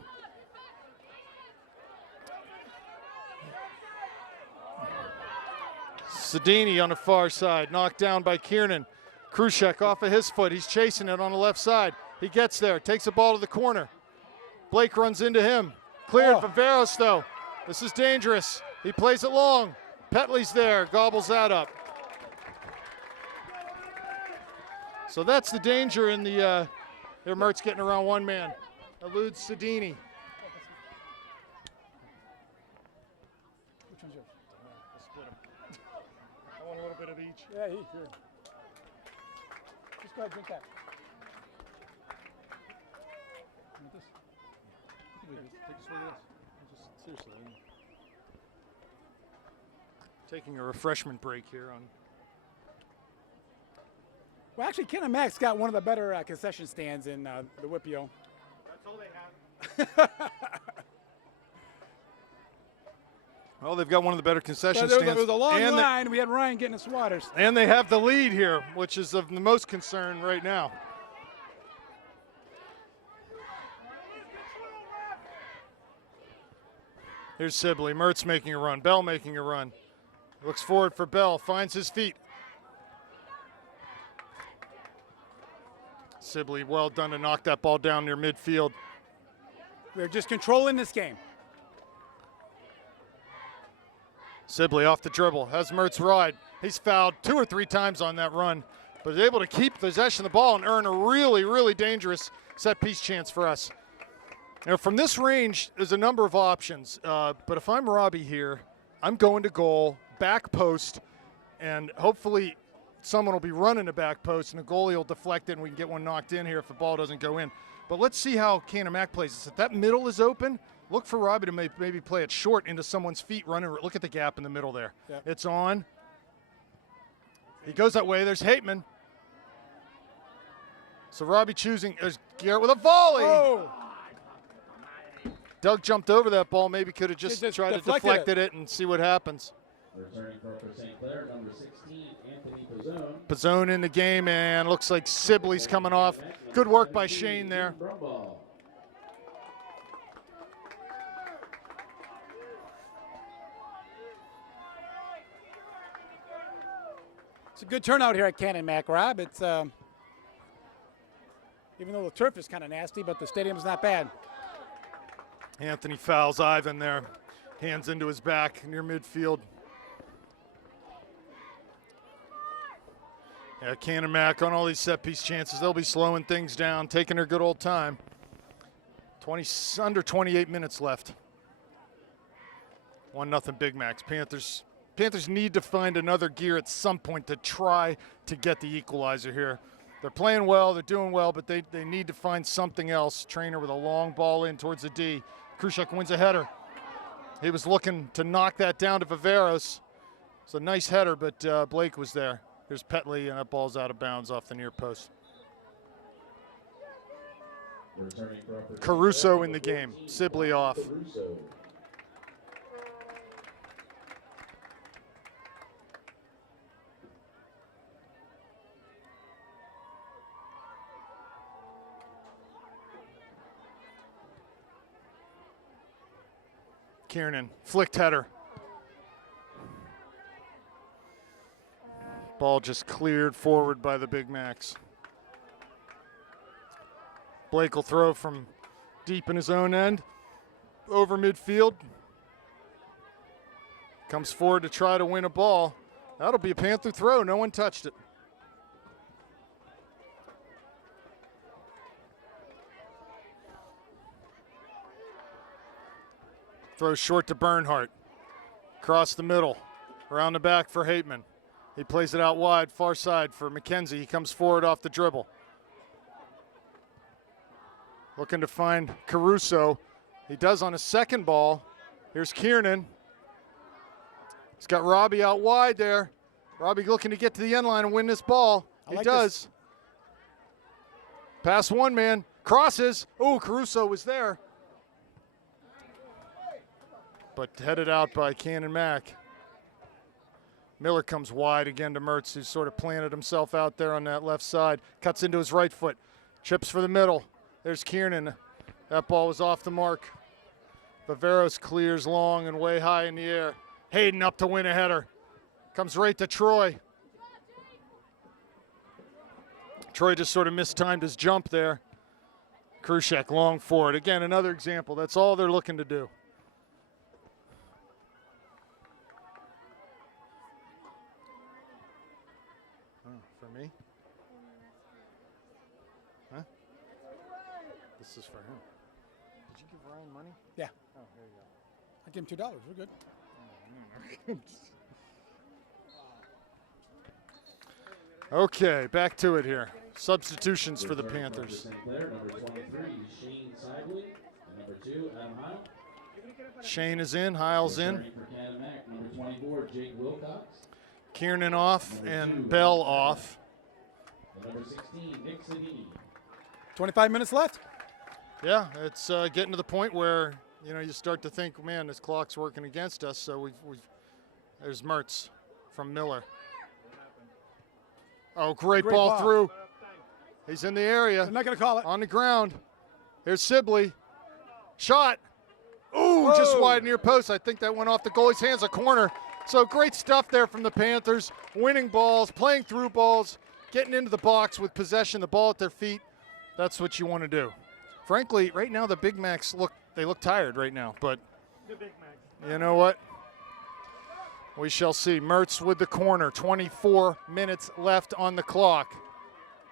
Sedini on the far side. Knocked down by Kiernan. Krushek off of his foot. He's chasing it on the left side. He gets there. Takes the ball to the corner. Blake runs into him. Cleared for Veros, though. This is dangerous. He plays it long. Petley's there, gobbles that up. So that's the danger in the, here Mertz getting around one man. Eludes Sedini. Which one's yours? We'll split them. I want a little bit of each. Yeah, here. Just go ahead and drink that. Want this? You can do this. Take a swig of this. Just seriously. Taking a refreshment break here on. Well, actually, Canon Mac's got one of the better concession stands in the Whippio. That's all they have. Well, they've got one of the better concession There stands. was a long and line. We had Ryan getting his waters. And they have the lead here, which is of the most concern right now. Here's Sibley. Mertz making a run. Bell making a run. Looks forward for Bell. Finds his feet. Sibley, well done to knock that ball down near midfield. We're just controlling this game. Sibley off the dribble. Has Mertz ride. He's fouled 2 or 3 times on that run, but is able to keep possession of the ball and earn a really, really dangerous set-piece chance for us. Now, from this range, there's a number of options, but if I'm Robbie here, I'm going to goal, back post, and hopefully someone will be running the back post, and the goalie will deflect it, and we can get one knocked in here if the ball doesn't go in. But let's see how Canon Mac plays this. If that middle is open, look for Robbie to maybe play it short into someone's feet running. Look at the gap in the middle there. Yep. It's on. He goes that way. There's Hateman. So Robbie choosing as Garrett with a volley. Oh, Doug jumped over that ball. Maybe could have just Just tried to deflected deflect it and see what happens. Returning for St. Clair, number 16, Anthony Pizzone. Pizzone in the game, and looks like Sibley's coming off. Good work by Shane there. Brumball. it's a good turnout here at Canon, Mac, Rob. It's even though the turf is kind of nasty, but the stadium's not bad. Anthony fouls Ivan there. Hands into his back near midfield. Yeah, Canon Mac on all these set piece chances. They'll be slowing things down, taking their good old time. Under 28 minutes left. 1-0 Big Macs. Panthers need to find another gear at some point to try to get the equalizer here. They're playing well, they're doing well, but they need to find something else. Trainer with a long ball in towards the D. Krushek wins a header. He was looking to knock that down to Viveros. It's a nice header, but Blake was there. Here's Petley, and that ball's out of bounds off the near post. Caruso in the game. Sibley off. Caruso. Kiernan, flicked header. Ball just cleared forward by the Big Macs. Blake will throw from deep in his own end, over midfield. Comes forward to try to win a ball. That'll be a Panther throw. No one touched it. Throw short to Bernhardt. Across the middle. Around the back for Hateman. He plays it out wide, far side for McKenzie. He comes forward off the dribble. Looking to find Caruso. He does on a second ball. Here's Kiernan. He's got Robbie out wide there. Robbie looking to get to the end line and win this ball. He does. Pass one man. Crosses. Oh, Caruso was there. But headed out by Canon Mac. Miller comes wide again to Mertz, who's sort of planted himself out there on that left side. Cuts into his right foot. Chips for the middle. There's Kiernan. That ball was off the mark. Viveros clears long and way high in the air. Hayden up to win a header. Comes right to Troy. Troy just sort of mistimed his jump there. Krushek long forward. Again, another example. That's all they're looking to do. For me? Huh? This is for him. Did you give Ryan money? Yeah. Oh, here you go. I give him $2. We're good. Okay, back to it here. Substitutions for the Panthers. St. Clair, number 23, Shane Sibley, and number 2, Adam Heil. Shane is in, Heil's in. Returning for Canon Mac, number 24, Jake Wilcox. Kiernan off and Bell off. And number 16, Nick Sedini. 25 minutes left. Yeah, it's getting to the point where, you know, you start to think, man, this clock's working against us. So there's Mertz from Miller. Oh, great ball through. He's in the area. I'm not going to call it. On the ground. Here's Sibley. Shot. Ooh, just wide near post. I think that went off the goalie's hands, a corner. So great stuff there from the Panthers. Winning balls, playing through balls, getting into the box with possession, the ball at their feet. That's what you want to do. Frankly, right now the Big Macs look tired right now, but you know what? We shall see. Mertz with the corner. 24 minutes left on the clock.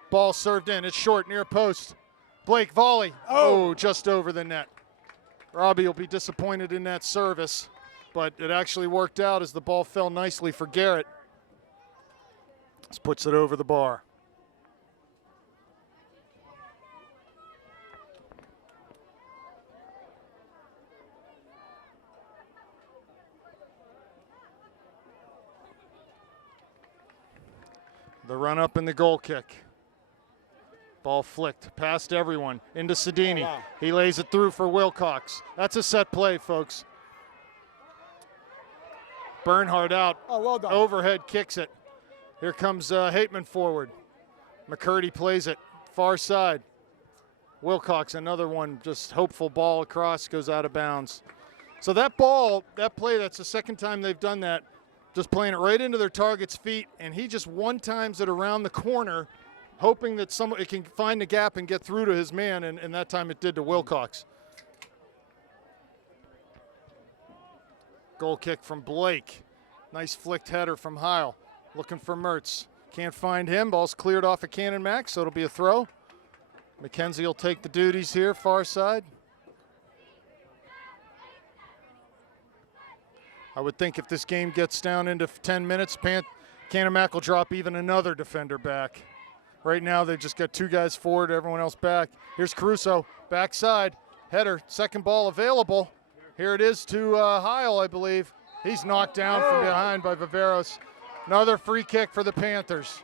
Ball served in. It's short near post. Blake volley. Oh, just over the net. Robbie will be disappointed in that service, but it actually worked out as the ball fell nicely for Garrett. This puts it over the bar. The run up and the goal kick. Ball flicked past everyone into Sedini. Oh, wow. He lays it through for Wilcox. That's a set play, folks. Bernhardt out. Oh, well done. Overhead kicks it. Here comes Hateman forward. McCurdy plays it far side. Wilcox, another one, just hopeful ball across, goes out of bounds. So that ball, that play, that's the second time they've done that, just playing it right into their target's feet, and he just one-times it around the corner, hoping that it can find the gap and get through to his man, and that time it did to Wilcox. Goal kick from Blake. Nice flicked header from Heil. Looking for Mertz. Can't find him. Ball's cleared off of Canon Max, so it'll be a throw. McKenzie will take the duties here, far side. I would think if this game gets down into 10 minutes, Canon Mac will drop even another defender back. Right now, they've just got 2 guys forward, everyone else back. Here's Caruso, backside, header, second ball available. Here it is to Heil, I believe. He's knocked down from behind by Viveros. Another free kick for the Panthers.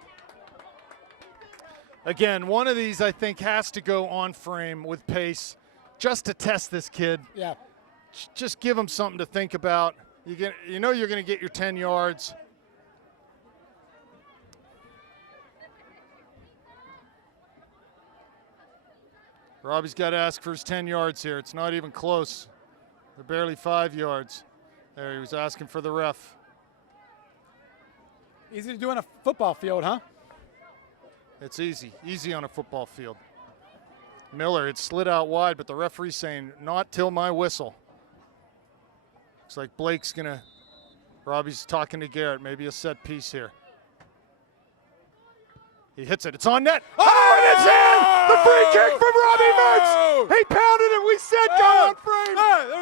Again, one of these I think has to go on frame with pace just to test this kid. Yeah. Just give him something to think about. You know you're going to get your 10 yards. Robbie's got to ask for his 10 yards here. It's not even close. They're barely 5 yards. There, he was asking for the ref. Easy to do on a football field, huh? It's easy on a football field. Miller, it slid out wide, but the referee's saying, not till my whistle. Looks like Blake's gonna, Robbie's talking to Garrett, maybe a set piece here. He hits it, it's on net. Oh, and it's in! The free kick from Robbie Mertz! He pounded it, we said go on frame!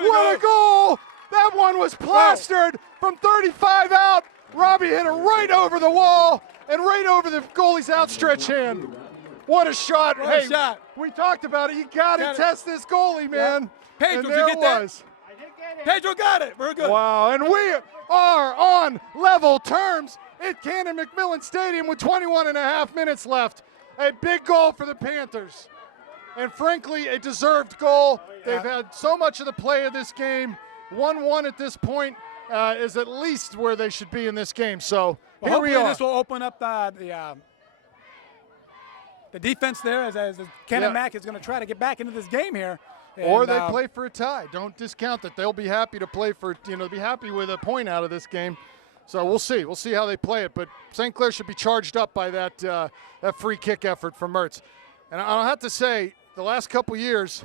What a goal! That one was plastered from 35 out. Robbie hit it right over the wall and right over the goalie's outstretched hand. What a shot. What a shot. We talked about it. You got to test this goalie, man. Yeah. Pedro, and did there you get it that? was. I did get it. Pedro got it. Very good. Wow, and we are on level terms at Canon McMillan Stadium with 21 and a half minutes left. A big goal for the Panthers. And frankly, a deserved goal. They've had so much of the play of this game. 1-1 at this point is at least where they should be in this game. So here we are. This will open up the defense there as Canon Mac is going to try to get back into this game here. And, or they play for a tie. Don't discount that. They'll be happy to play for, be happy with a point out of this game. So we'll see. We'll see how they play it. But St. Clair should be charged up by that free kick effort from Mertz. And I'll have to say, the last couple years,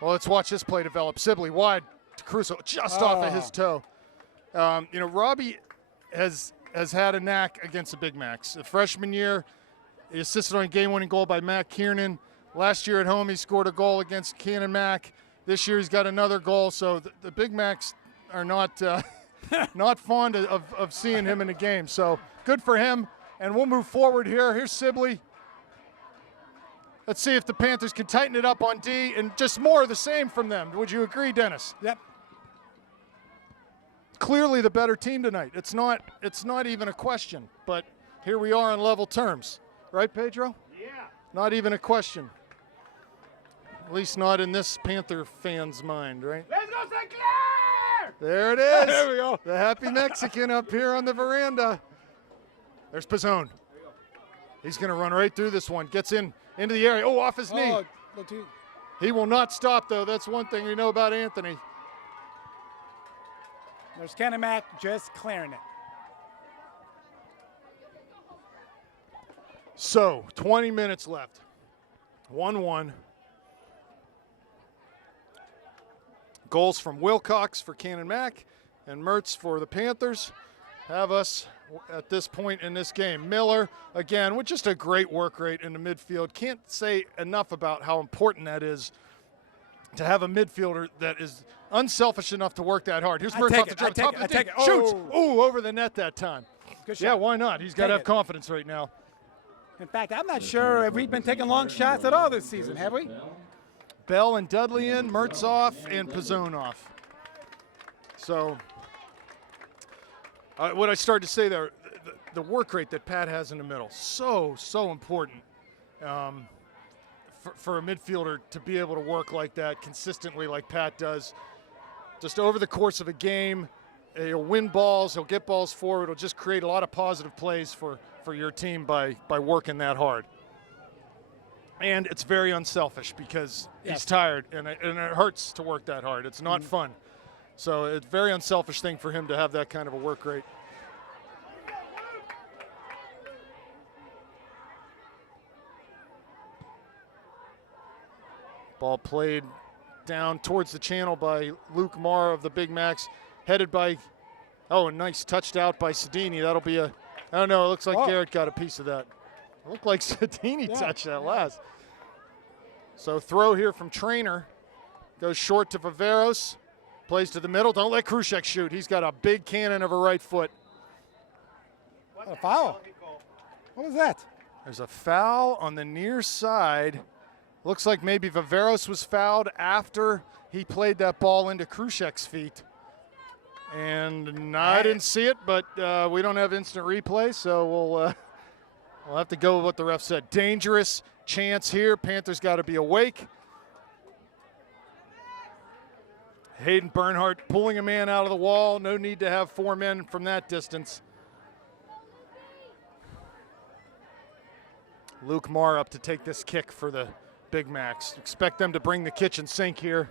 well, let's watch this play develop. Sibley wide to Caruso, just off of his toe. Robbie has had a knack against the Big Macs. The freshman year, he assisted on a game-winning goal by Matt Kiernan. Last year at home, he scored a goal against Canon Mac. This year, he's got another goal. So the Big Macs are not not fond of seeing him in the game. So good for him. And we'll move forward here. Here's Sibley. Let's see if the Panthers can tighten it up on D and just more of the same from them. Would you agree, Dennis? Yep. Clearly the better team tonight. It's not even a question. But here we are on level terms. Right, Pedro? Yeah. Not even a question. At least not in this Panther fan's mind, right? Let's go, St. Clair! There it is. There we go. The happy Mexican up here on the veranda. There's Pizzone. He's going to run right through this one. Gets into the area. Oh, off his knee. He will not stop, though. That's one thing we know about Anthony. There's Canon Mac just clearing it. So, 20 minutes left. 1-1. Goals from Wilcox for Canon Mac and Mertz for the Panthers have us at this point in this game. Miller, again, with just a great work rate in the midfield. Can't say enough about how important that is to have a midfielder that is unselfish enough to work that hard. Here's Mertz off the top of the take it. shoots. Ooh, over the net that time. Good shot. Yeah, why not? He's got to have confidence right now. In fact, I'm not sure if we've been taking long shots at all this season, have we? Bell and Dudley in, Mertz off, and Pizzone off. So, what I started to say there, the work rate that Pat has in the middle, so important. for a midfielder to be able to work like that consistently like Pat does. Just over the course of a game, he'll win balls, he'll get balls forward, it'll just create a lot of positive plays for your team by working that hard. And it's very unselfish because he's tired, and it hurts to work that hard. It's not fun. So it's a very unselfish thing for him to have that kind of a work rate. Ball played down towards the channel by Luke Marr of the Big Macs, headed by, a nice touched out by Sedini. That'll be I don't know, it looks like Garrett got a piece of that. It looked like Sedini touched that last. So throw here from Trainer. Goes short to Viveros. Plays to the middle. Don't let Krushek shoot. He's got a big cannon of a right foot. A foul. What was that? There's a foul on the near side. Looks like maybe Viveros was fouled after he played that ball into Krushek's feet. And I didn't see it, but we don't have instant replay, so we'll have to go with what the ref said. Dangerous chance here. Panthers got to be awake. Hayden Bernhardt pulling a man out of the wall. No need to have 4 men from that distance. Luke Marr up to take this kick for the Big Macs. Expect them to bring the kitchen sink here.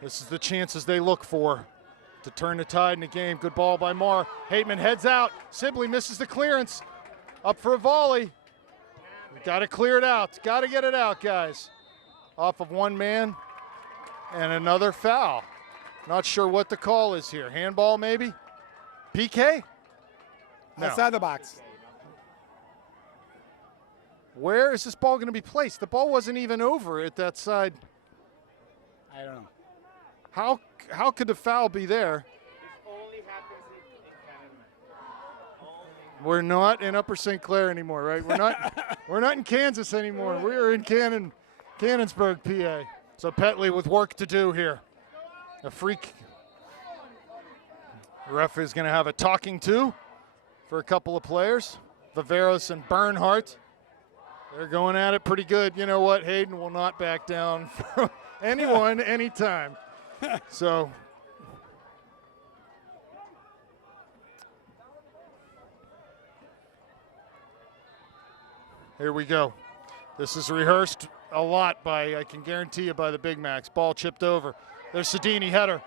This is the chances they look for to turn the tide in the game. Good ball by Marr. Hateman heads out. Sibley misses the clearance. Up for a volley. Got to clear it out. Got to get it out, guys. Off of one man. And another foul. Not sure what the call is here. Handball maybe? PK? No. Outside the box. Where is this ball going to be placed? The ball wasn't even over at that side. I don't know. How could the foul be there? We're not in Upper St. Clair anymore, right? We're not in Kansas anymore. We are in Cannonsburg, PA. So Petley with work to do here. A freak. The ref is going to have a talking to for a couple of players. Viveros and Bernhardt. They're going at it pretty good. You know what? Hayden will not back down from anyone, anytime. So here we go. This is rehearsed a lot I can guarantee you, by the Big Macs. Ball chipped over. There's Sedini header.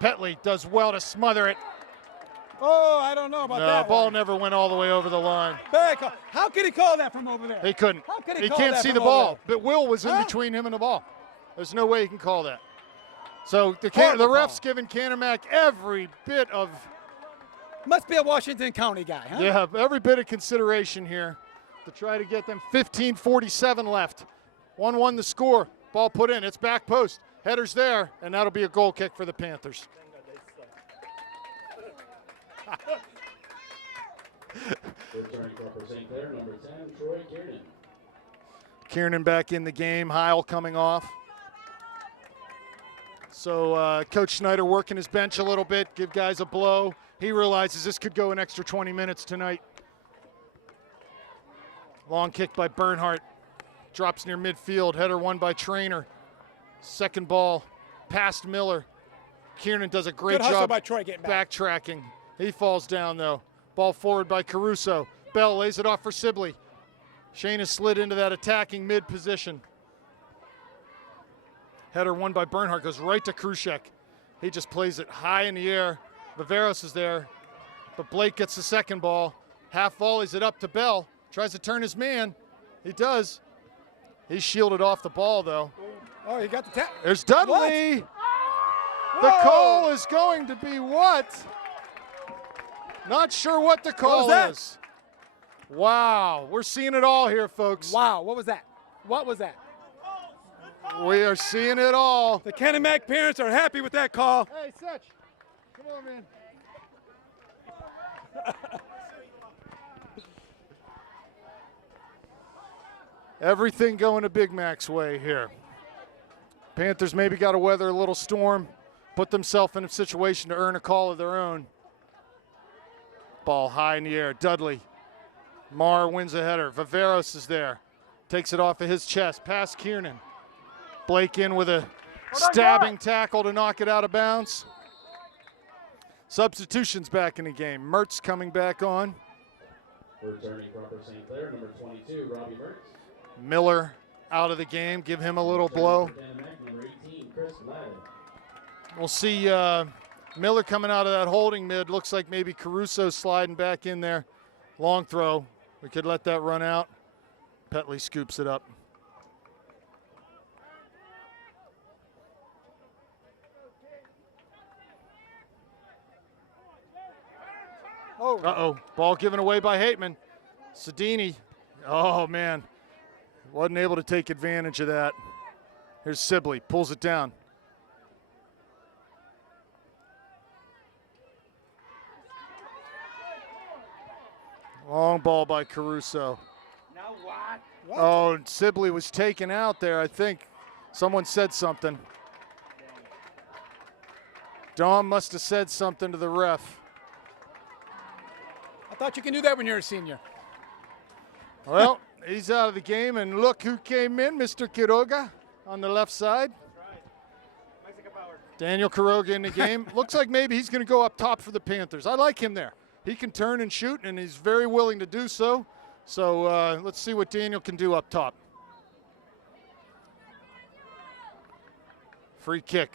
Petley does well to smother it. Oh, I don't know about that. The ball never went all the way over the line. Bad call. How could he call that from over there? He couldn't. How could he call can't that see from the over ball. there? But Will was in between him and the ball. There's no way he can call that. So the ref's giving Canamac every bit of. Must be a Washington County guy, huh? Yeah, every bit of consideration here to try to get them. 15:47 left. 1-1 the score. Ball put in. It's back post. Header's there, and that'll be a goal kick for the Panthers. Returning for St. Clair, number 10, Troy Kiernan. Kiernan back in the game. Heil coming off. So Coach Schneider working his bench a little bit, give guys a blow. He realizes this could go an extra 20 minutes tonight. Long kick by Bernhardt. Drops near midfield. Header won by Trainer. Second ball past Miller. Kiernan does a great job by Troy getting back. backtracking. He falls down, though. Ball forward by Caruso. Bell lays it off for Sibley. Shane has slid into that attacking mid position. Header won by Bernhardt, goes right to Krushek. He just plays it high in the air. Viveros is there, but Blake gets the second ball. Half volleys it up to Bell. Tries to turn his man. He does. He's shielded off the ball, though. Oh, he got the tap. There's Dudley. The call is going to be what? Not sure what the call is. Wow, we're seeing it all here, folks. Wow, what was that? What was that? We are seeing it all. The Canamac parents are happy with that call. Hey, Sech, come on, man. Everything going to Big Mac's way here. Panthers maybe got to weather a little storm, put themselves in a situation to earn a call of their own. Ball high in the air. Dudley Marr wins a header. Viveros is there. Takes it off of his chest. Past Kiernan. Blake in with a stabbing tackle to knock it out of bounds. Substitutions back in the game. Mertz coming back on. Returning from Upper St. Clair, number 22, Robbie Mertz. Miller out of the game. Give him a little blow. Number 18, Chris Gladden. We'll see Miller coming out of that holding mid. Looks like maybe Caruso sliding back in there. Long throw. We could let that run out. Petley scoops it up. Uh-oh. Ball given away by Hateman. Sedini. Oh, man. Wasn't able to take advantage of that. Here's Sibley. Pulls it down. Long ball by Caruso. Now what? Oh, and Sibley was taken out there, I think. Someone said something. Dom must have said something to the ref. I thought you can do that when you're a senior. Well, he's out of the game, and look who came in, Mr. Quiroga on the left side. Daniel Quiroga in the game. Looks like maybe he's going to go up top for the Panthers. I like him there. He can turn and shoot, and he's very willing to do so. So let's see what Daniel can do up top. Free kick.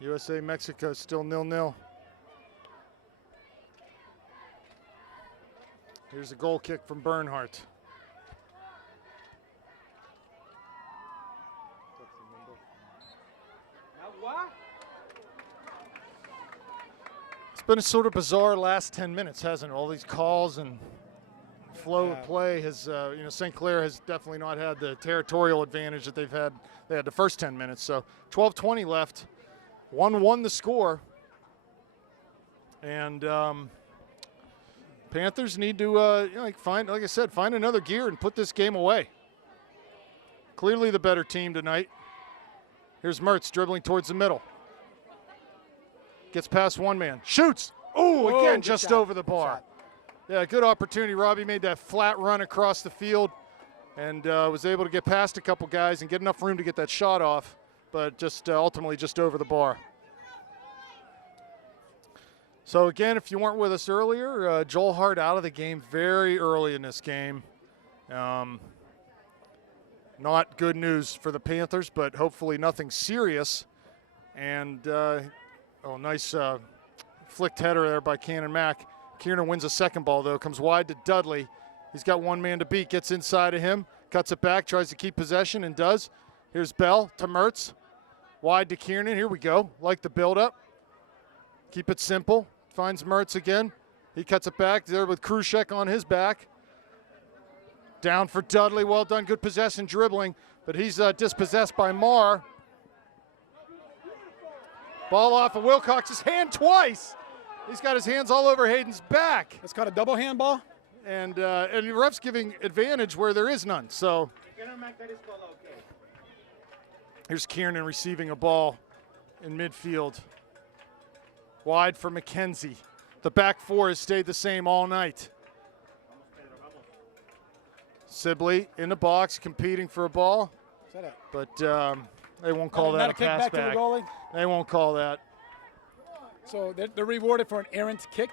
USA, Mexico still 0-0. Here's a goal kick from Bernhardt. It's been a sort of bizarre last 10 minutes, hasn't it? All these calls and flow of play has, St. Clair has definitely not had the territorial advantage that they've had. They had the first 10 minutes. So 12:20 left. 1-1 the score. And Panthers need to, find another gear and put this game away. Clearly the better team tonight. Here's Mertz dribbling towards the middle. Gets past one man. Shoots! Oh, again, just shot. over the bar. Yeah, good opportunity. Robbie made that flat run across the field and was able to get past a couple guys and get enough room to get that shot off, but just ultimately just over the bar. So again, if you weren't with us earlier, Joel Hart out of the game very early in this game. Not good news for the Panthers, but hopefully nothing serious. And nice flicked header there by Canon Mack. Kiernan wins a second ball though, comes wide to Dudley. He's got one man to beat, gets inside of him, cuts it back, tries to keep possession and does. Here's Bell to Mertz, wide to Kiernan. Here we go, like the build-up. Keep it simple. Finds Mertz again. He cuts it back there with Krushek on his back. Down for Dudley. Well done. Good possession dribbling, but he's dispossessed by Marr. Ball off of Wilcox's hand twice. He's got his hands all over Hayden's back. It's called a double handball. And the ref's giving advantage where there is none. So here's Kiernan receiving a ball in midfield. Wide for McKenzie. The back four has stayed the same all night. Sibley in the box competing for a ball, but they won't call that a pass back. To the goalie. They won't call that. So they're rewarded for an errant kick.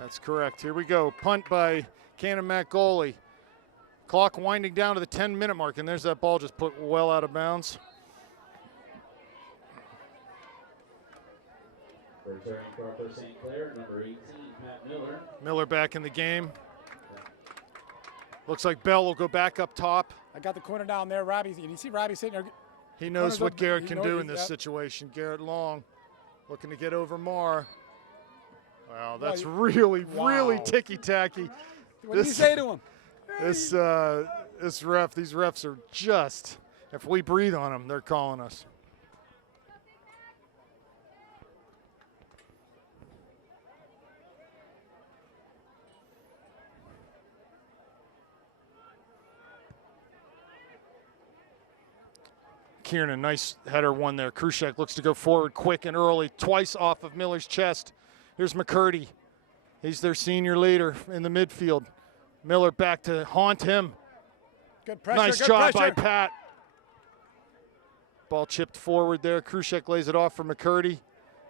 That's correct. Here we go. Punt by Canon Mack goalie. Clock winding down to the 10-minute mark, and there's that ball just put well out of bounds. Returning for Upper St. Clair, number 18, Pat Miller. Miller back in the game. Looks like Bell will go back up top. I got the corner down there. Robbie, you see Robbie sitting there? He knows what Garrett can do in this yep. situation. Garrett Long looking to get over Marr. Wow, that's really ticky-tacky. What did you say to him? These refs are just, if we breathe on them, they're calling us. Kiernan, nice header one there. Krushek looks to go forward quick and early, twice off of Miller's chest. Here's McCurdy. He's their senior leader in the midfield. Miller back to haunt him. Good pressure. Nice good job pressure. by Pat. Ball chipped forward there. Krushek lays it off for McCurdy,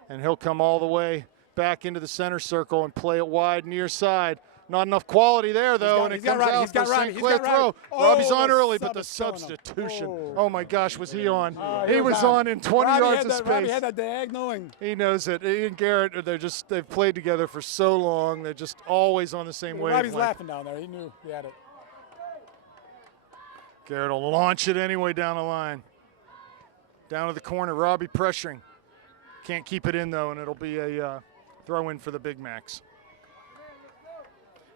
and he'll come all the way back into the center circle and play it wide near side. Not enough quality there, though, and it comes out for St. Clair throw. Robbie's on early, but the substitution. Oh, my gosh, was he on? He was on in 20 yards of space. Robbie had that diagonal. He knows it. He and Garrett, they've played together for so long. They're just always on the same wavelength. Robbie's laughing down there. He knew he had it. Garrett will launch it anyway down the line. Down to the corner, Robbie pressuring. Can't keep it in, though, and it'll be a throw-in for the Big Macs.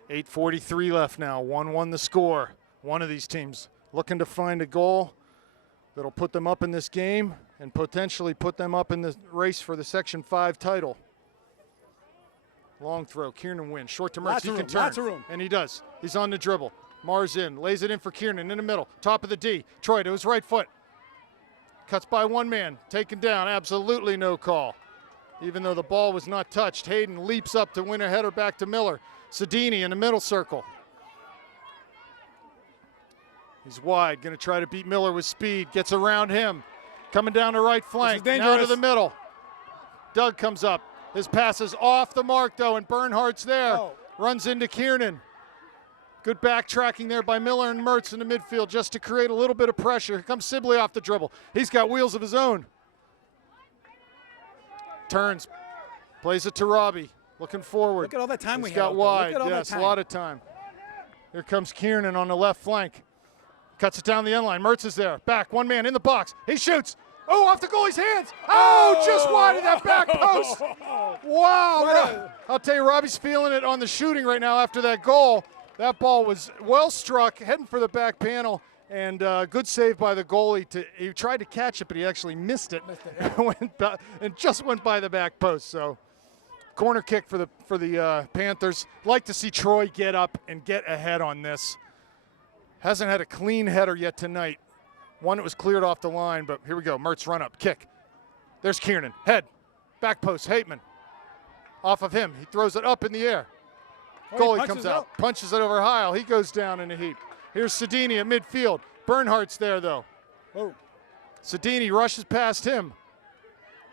8:43 left now, 1-1 the score. One of these teams looking to find a goal that'll put them up in this game and potentially put them up in the race for the Section 5 title. Long throw, Kiernan wins, short to Mertz, he can turn, lots of room. and he does. He's on the dribble. Mars in, lays it in for Kiernan in the middle, top of the D. Troy to his right foot. Cuts by one man, taken down, absolutely no call. Even though the ball was not touched, Hayden leaps up to win a header back to Miller. Sedini in the middle circle. He's wide, going to try to beat Miller with speed. Gets around him. Coming down the right flank, now to the middle. Doug comes up. His pass is off the mark, though, and Bernhardt's there. Runs into Kiernan. Good backtracking there by Miller and Mertz in the midfield just to create a little bit of pressure. Here comes Sibley off the dribble. He's got wheels of his own. Turns, plays it to Robbie. Looking forward. Look at all that time we He's got had. wide. Look at all Yes, that time. a lot of time. Here comes Kiernan on the left flank. Cuts it down the end line. Mertz is there. Back, one man in the box. He shoots. Oh, off the goalie's hands. Oh, just wide of that back post. Wow. I'll tell you, Robbie's feeling it on the shooting right now after that goal. That ball was well struck, heading for the back panel, and good save by the goalie. He tried to catch it, but he actually missed it, and just went by the back post. So, corner kick for the Panthers. Like to see Troy get up and get ahead on this. Hasn't had a clean header yet tonight. One that was cleared off the line, but here we go. Mertz run up, kick. There's Kiernan, head, back post, Hateman. Off of him, he throws it up in the air. Goalie comes out, punches it over Heil. He goes down in a heap. Here's Sedini at midfield. Bernhardt's there, though. Sedini rushes past him.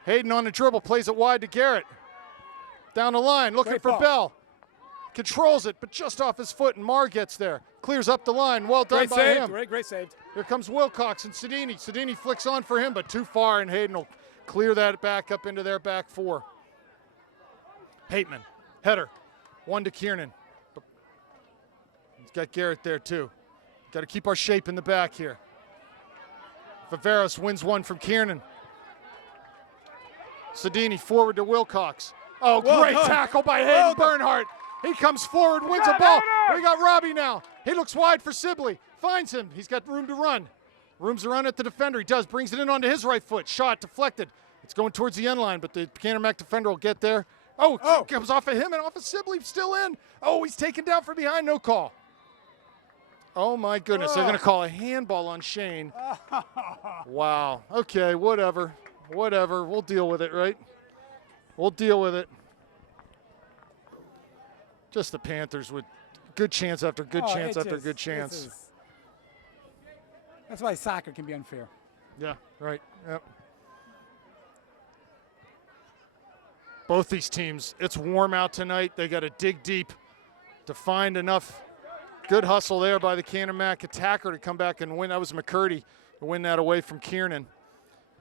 Hayden on the dribble, plays it wide to Garrett. Down the line, looking for Bell. Controls it, but just off his foot, and Marr gets there. Clears up the line. Well done by him. Great save. Here comes Wilcox and Sedini. Sedini flicks on for him, but too far, and Hayden will clear that back up into their back four. Hateman, header. One to Kiernan. He's got Garrett there, too. Got to keep our shape in the back here. Viveros wins one from Kiernan. Sedini forward to Wilcox. Oh, great tackle by Hayden Bernhardt. He comes forward, wins a ball. We got Robbie now. He looks wide for Sibley. Finds him. He's got room to run. Room to run at the defender. He does. Brings it in onto his right foot. Shot deflected. It's going towards the end line, but the Cantermac defender will get there. Oh, comes off of him and off of Sibley. Still in. Oh, he's taken down from behind. No call. Oh, my goodness. They're going to call a handball on Shane. Wow. Okay, whatever. Whatever. We'll deal with it, right? We'll deal with it. Just the Panthers with good chance after good chance after good chance. That's why soccer can be unfair. Yeah, right. Yep. Both these teams, it's warm out tonight. They got to dig deep to find enough. Good hustle there by the Cantermac attacker to come back and win. That was McCurdy to win that away from Kiernan.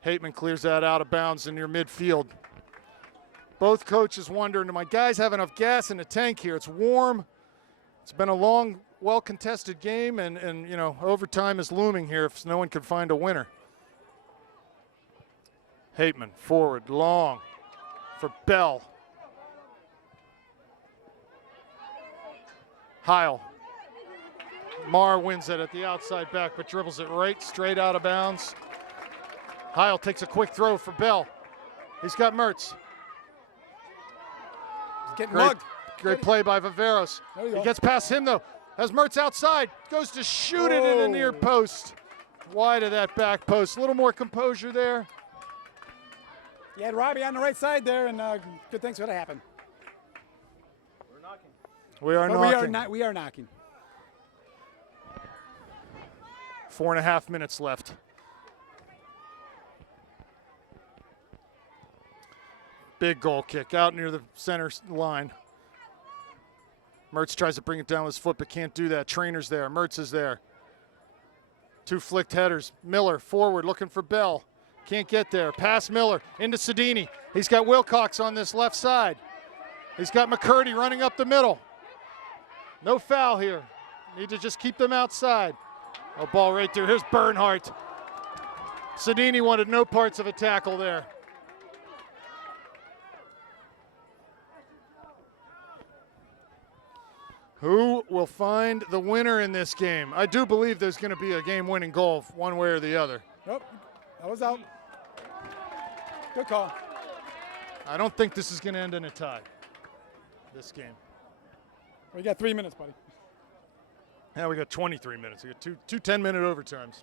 Hateman clears that out of bounds in near midfield. Both coaches wondering, do my guys have enough gas in the tank here? It's warm. It's been a long, well-contested game, and you know, overtime is looming here if no one can find a winner. Hateman forward, long for Bell. Heil. Marr wins it at the outside back, but dribbles it right straight out of bounds. Heil takes a quick throw for Bell. He's got Mertz. Getting mugged. Great play by Viveros. He gets past him, though. Has Mertz outside. Goes to shoot it in the near post. Wide of that back post. A little more composure there. You had Robbie on the right side there, and good things would have happened. We are But knocking. we are knocking. 4.5 minutes left. Big goal kick out near the center line. Mertz tries to bring it down with his foot, but can't do that. Trainer's there. Mertz is there. 2 flicked headers. Miller forward looking for Bell. Can't get there. Pass Miller into Sedini. He's got Wilcox on this left side. He's got McCurdy running up the middle. No foul here. Need to just keep them outside. A ball right there. Here's Bernhardt. Sedini wanted no parts of a tackle there. Who will find the winner in this game? I do believe there's going to be a game-winning goal one way or the other. Nope, that was out. Good call. I don't think this is going to end in a tie, this game. We got 3 minutes, buddy. Now we got 23 minutes. We got two 10-minute overtimes.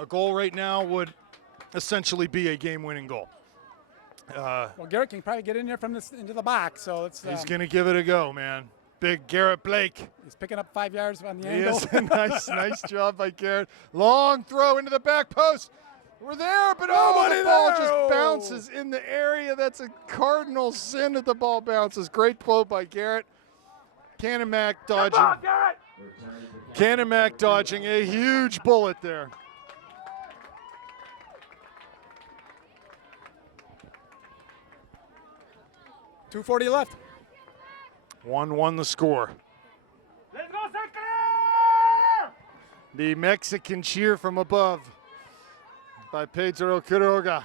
A goal right now would essentially be a game-winning goal. Well, Garrett can probably get in there from this into the box, so it's. He's going to give it a go, man. Big Garrett Blake. He's picking up 5 yards on the Yes, angle. nice job by Garrett. Long throw into the back post. We're there, but Nobody the ball there. just bounces in the area. That's a cardinal sin that the ball bounces. Great flow by Garrett. Canon Mac dodging. Canon Mac dodging a huge bullet there. .240 left. 1-1 the score. Let's go, St. Clair! The Mexican cheer from above by Pedro Quiroga.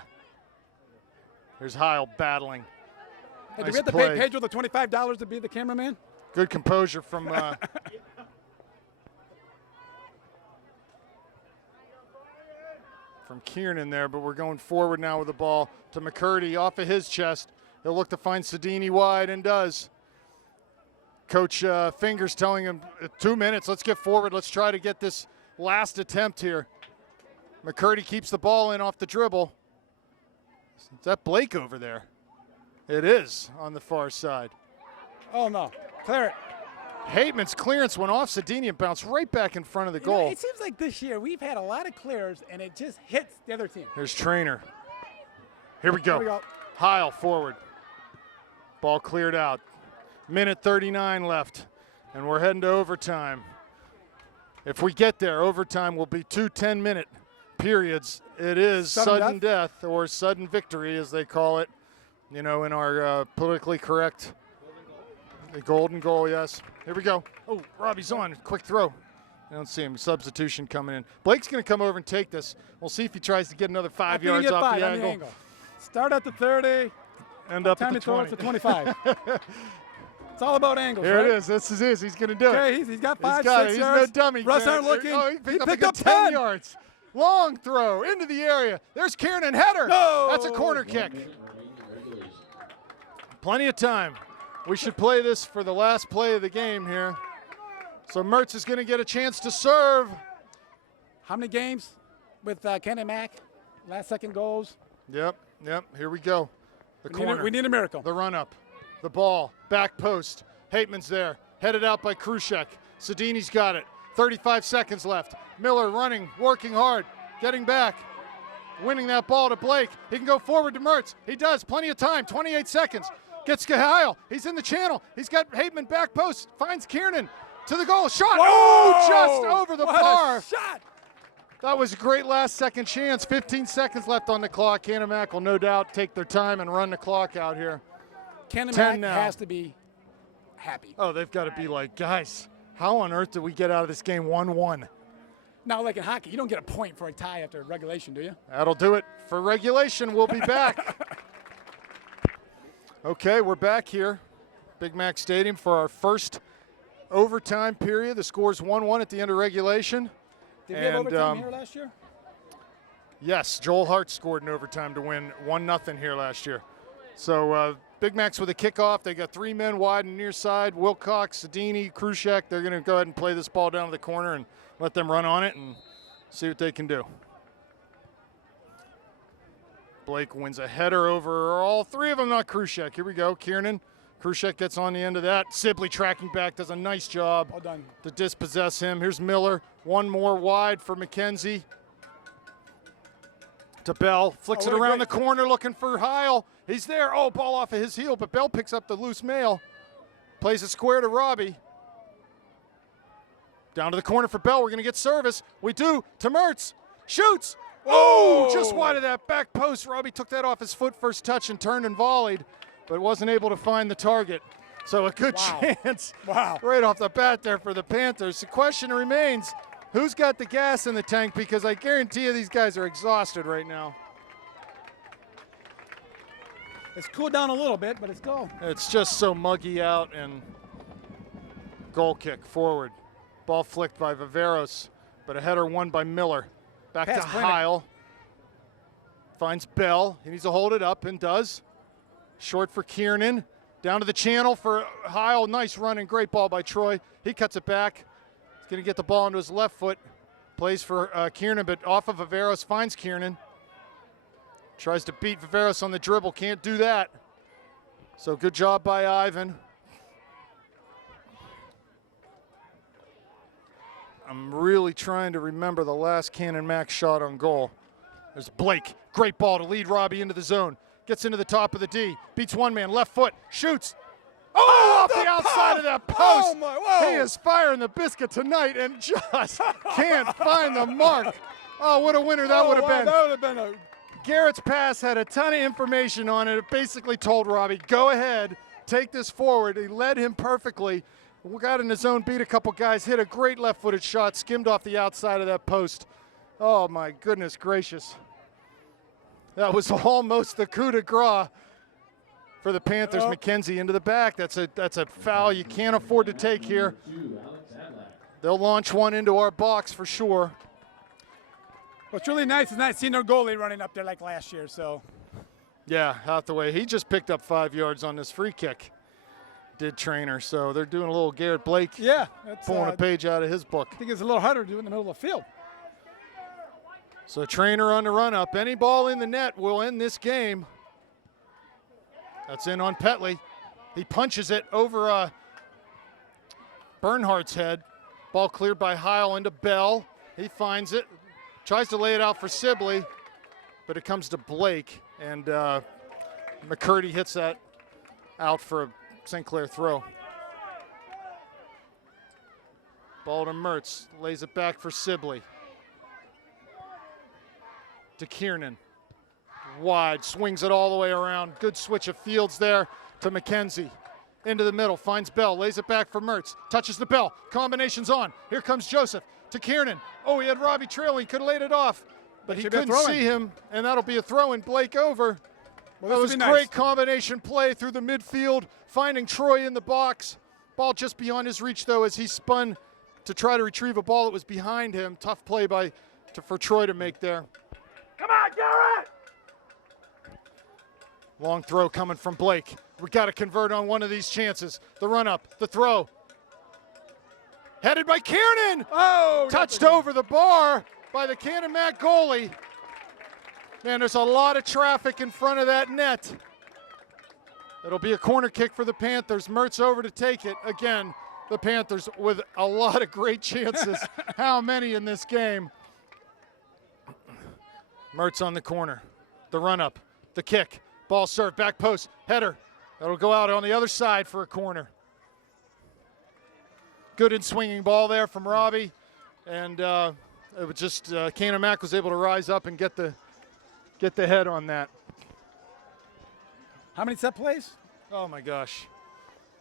There's Heil battling. Hey, Nice did we have to play. pay Pedro the $25 to be the cameraman? Good composure from from Kiernan there, but we're going forward now with the ball to McCurdy off of his chest. He'll look to find Sedini wide and does. Coach Fingers telling him 2 minutes, let's get forward. Let's try to get this last attempt here. McCurdy keeps the ball in off the dribble. Is that Blake over there? It is on the far side. Oh, no. Clear it. Hateman's clearance went off Sedini and bounced right back in front of the You know, goal. it seems like this year we've had a lot of clears, and it just hits the other team. There's Trainer. Here we go. Here we go. Heil forward. Ball cleared out. Minute 39 left, and we're heading to overtime. If we get there, overtime will be 2 10-minute periods. It is sudden death or sudden victory, as they call it, you know, in our politically correct. The golden goal, yes. Here we go. Oh, Robbie's on. Quick throw. I don't see him. Substitution coming in. Blake's going to come over and take this. We'll see if he tries to get another 5 yards off the angle. Start at the 30. End up Time at to the throw 20. it to 25. It's all about angles, Here right? it is. This is his. He's going to do Okay, it. he's got He's 5, got 6 it. yards. He's no dummy. Russ aren't looking. Oh, he picked up 10 10 yards. Long throw into the area. There's Kiernan. Header. No. That's a corner kick. Plenty of time. We should play this for the last play of the game here. So Mertz is going to get a chance to serve. How many games with Canon Mac? Last second goals. Yep. Here we go. The corner. We need a miracle. The run up. The ball. Back post. Hateman's there. Headed out by Krushek. Sedini's got it. 35 seconds left. Miller running, working hard, getting back. Winning that ball to Blake. He can go forward to Mertz. He does. Plenty of time. 28 seconds. Gets Heil. He's in the channel. He's got Hateman back post. Finds Kiernan to the goal. Shot. Whoa! Oh, just over the What a bar. shot. That was a great last second chance. 15 seconds left on the clock. Canon Mac will no doubt take their time and run the clock out here. Canon 10 Mac now. has to be happy. Oh, they've got to be like, guys, how on earth did we get out of this game 1-1? Now, like in hockey, you don't get a point for a tie after regulation, do you? That'll do it for regulation. We'll be back. Okay, we're back here, Big Mac Stadium, for our first overtime period. The score's 1-1 at the end of regulation. Did we have overtime here last year? Yes, Joel Hart scored in overtime to win 1-0 here last year. So Big Mac's with a kickoff. They got 3 men wide and near side. Wilcox, Sedini, Krushek. They're going to go ahead and play this ball down to the corner and let them run on it and see what they can do. Blake wins a header over all 3 of them, not Krushek. Here we go, Kiernan. Krushek gets on the end of that. Sibley tracking back, does a nice job Well done. to dispossess him. Here's Miller, one more wide for McKenzie. To Bell, flicks it around the corner looking for Heil. He's there, oh, ball off of his heel, but Bell picks up the loose mail. Plays it square to Robbie. Down to the corner for Bell, we're gonna get service. We do, to Mertz, shoots. Oh, just wide of that back post. Robbie took that off his foot first touch and turned and volleyed, but wasn't able to find the target. So a good chance right off the bat there for the Panthers. The question remains, who's got the gas in the tank? Because I guarantee you these guys are exhausted right now. It's cooled down a little bit, but it's still. It's just so muggy out, and goal kick forward. Ball flicked by Viveros, but a header won by Miller. Back to Heil. Finds Bell. He needs to hold it up and does. Short for Kiernan. Down to the channel for Heil. Nice run and great ball by Troy. He cuts it back. He's going to get the ball into his left foot. Plays for Kiernan, but off of Viveros, finds Kiernan. Tries to beat Viveros on the dribble. Can't do that. So good job by Ivan. I'm really trying to remember the last Canon Max shot on goal. There's Blake. Great ball to lead Robbie into the zone. Gets into the top of the D. Beats one man. Left foot. Shoots. Oh, off the outside of that post. Oh He is firing the biscuit tonight and just can't find the mark. Oh, what a winner that would have been. That would have been a. Garrett's pass had a ton of information on it. It basically told Robbie, go ahead, take this forward. He led him perfectly. We got in the zone, beat a couple guys, hit a great left-footed shot, skimmed off the outside of that post. Oh, my goodness gracious. That was almost the coup de grace for the Panthers. McKenzie into the back. That's a foul you can't afford to take here. They'll launch one into our box for sure. What's really nice is not seeing their goalie running up there like last year. So. Yeah, Hathaway. He just picked up 5 yards on this free kick. Did Trainer. So they're doing a little Garrett Blake. Yeah. Pulling a page out of his book. I think it's a little harder to do in the middle of the field. So Trainer on the run up. Any ball in the net will end this game. That's in on Petley. He punches it over Bernhardt's head. Ball cleared by Heil into Bell. He finds it. Tries to lay it out for Sibley, but it comes to Blake, and McCurdy hits that out for a St. Clair throw. Ball to Mertz, lays it back for Sibley. To Kiernan. Wide, swings it all the way around. Good switch of fields there to McKenzie. Into the middle, finds Bell, lays it back for Mertz. Touches the Bell, combination's on. Here comes Joseph to Kiernan. Oh, he had Robbie trailing, could have laid it off. But he couldn't see him, and that'll be a throw in. Blake over. Well, that was great combination play through the midfield, finding Troy in the box. Ball just beyond his reach, though, as he spun to try to retrieve a ball that was behind him. Tough play for Troy to make there. Come on, Garrett! Long throw coming from Blake. We got to convert on one of these chances. The run up, the throw. Headed by Kiernan. Oh, touched over the bar by the Canon Mac goalie. Man, there's a lot of traffic in front of that net. It'll be a corner kick for the Panthers. Mertz over to take it. Again, the Panthers with a lot of great chances. How many in this game? Mertz on the corner. The run up, the kick. Ball served, back post, header. That'll go out on the other side for a corner. Good and swinging ball there from Robbie. And it was just Canon Mac was able to rise up and get the head on that. How many set plays? Oh my gosh.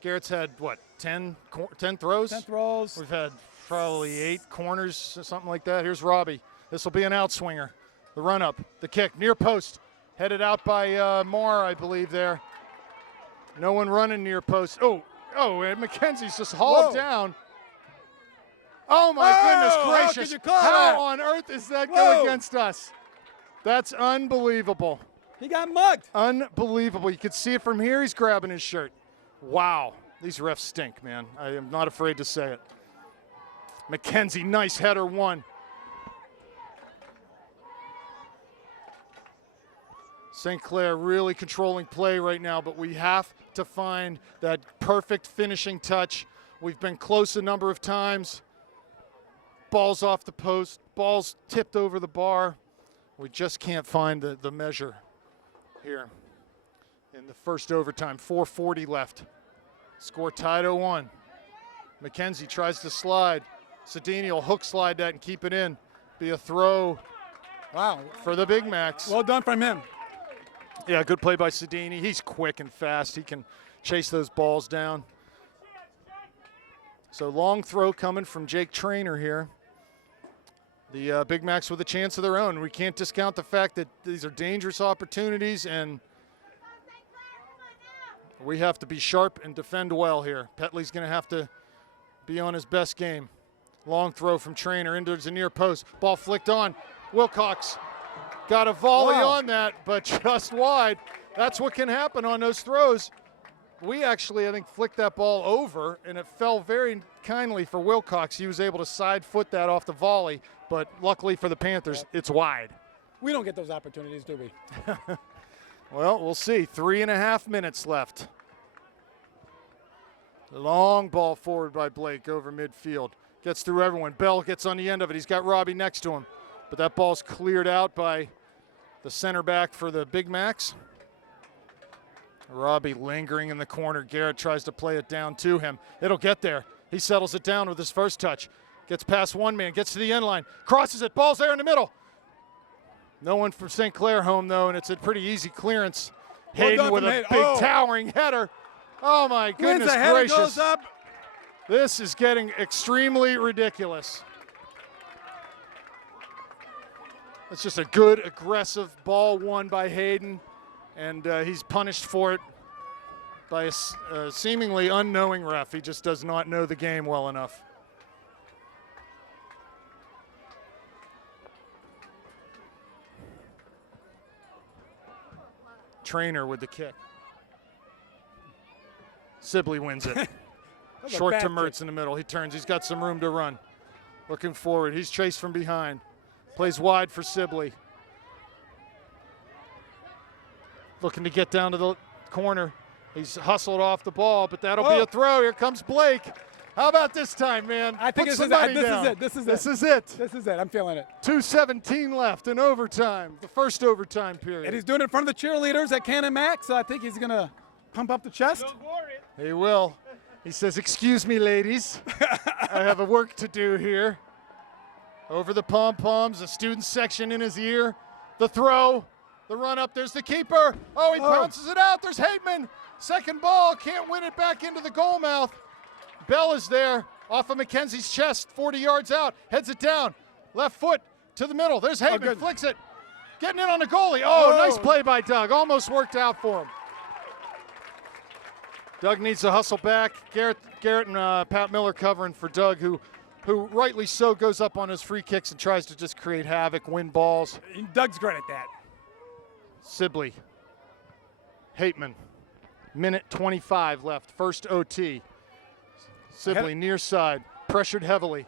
Garrett's had what, 10 throws? 10 throws. We've had probably 8 corners or something like that. Here's Robbie. This will be an outswinger. The run up, the kick, near post. Headed out by Marr, I believe there. No one running near post. Oh, and McKenzie's just hauled down. Oh my goodness gracious. How on earth is that go against us? That's unbelievable. He got mugged. Unbelievable. You could see it from here. He's grabbing his shirt. Wow. These refs stink, man. I am not afraid to say it. McKenzie, nice header, one. St. Clair really controlling play right now, but we have to find that perfect finishing touch. We've been close a number of times. Ball's off the post, ball's tipped over the bar. We just can't find the measure here in the first overtime. 4:40 left. Score tied 0-1. McKenzie tries to slide. Sedini will hook slide that and keep it in. Be a throw. Wow. For the Big Macs. Well done from him. Yeah, good play by Sedini. He's quick and fast. He can chase those balls down. So long throw coming from Jake Trainer here. The Big Macs with a chance of their own. We can't discount the fact that these are dangerous opportunities, and we have to be sharp and defend well here. Petley's going to have to be on his best game. Long throw from Trainer into the near post. Ball flicked on. Wilcox got a volley on that, but just wide. That's what can happen on those throws. We actually, I think, flicked that ball over, and it fell very kindly for Wilcox. He was able to side foot that off the volley, but luckily for the Panthers, it's wide. We don't get those opportunities, do we? Well, we'll see. 3.5 minutes left. Long ball forward by Blake over midfield. Gets through everyone. Bell gets on the end of it. He's got Robbie next to him. But that ball's cleared out by the center back for the Big Macs. Robbie lingering in the corner. Garrett tries to play it down to him. It'll get there. He settles it down with his first touch. Gets past one man, gets to the end line, crosses it, ball's there in the middle. No one from St. Clair home, though, and it's a pretty easy clearance. Hayden with a big towering header. Oh, my goodness gracious. Goes up. This is getting extremely ridiculous. It's just a good, aggressive ball won by Hayden, and he's punished for it by a seemingly unknowing ref. He just does not know the game well enough. Trainer with the kick. Sibley wins it. Short to Mertz in the middle. He turns. He's got some room to run. Looking forward. He's chased from behind. Plays wide for Sibley. Looking to get down to the corner. He's hustled off the ball, but that'll be a throw. Here comes Blake. How about this time, man? I think this is it. I'm feeling it. 2:17 left in overtime, the first overtime period. And he's doing it in front of the cheerleaders at Canon Mac, so I think he's going to pump up the chest. He will. He says, "Excuse me, ladies. I have a work to do here." Over the pom-poms, the student section in his ear. The throw, the run up. There's the keeper. Oh, he bounces it out. There's Hateman. Second ball. Can't win it back into the goal mouth. Bell is there off of McKenzie's chest, 40 yards out. Heads it down. Left foot to the middle. There's Hateman. Flicks it. Getting in on the goalie. Oh, nice play by Doug. Almost worked out for him. Doug needs to hustle back. Garrett and Pat Miller covering for Doug, who rightly so goes up on his free kicks and tries to just create havoc, win balls. Doug's great at that. Sibley. Hateman. Minute 25 left. First OT. Sibley near side. Pressured heavily.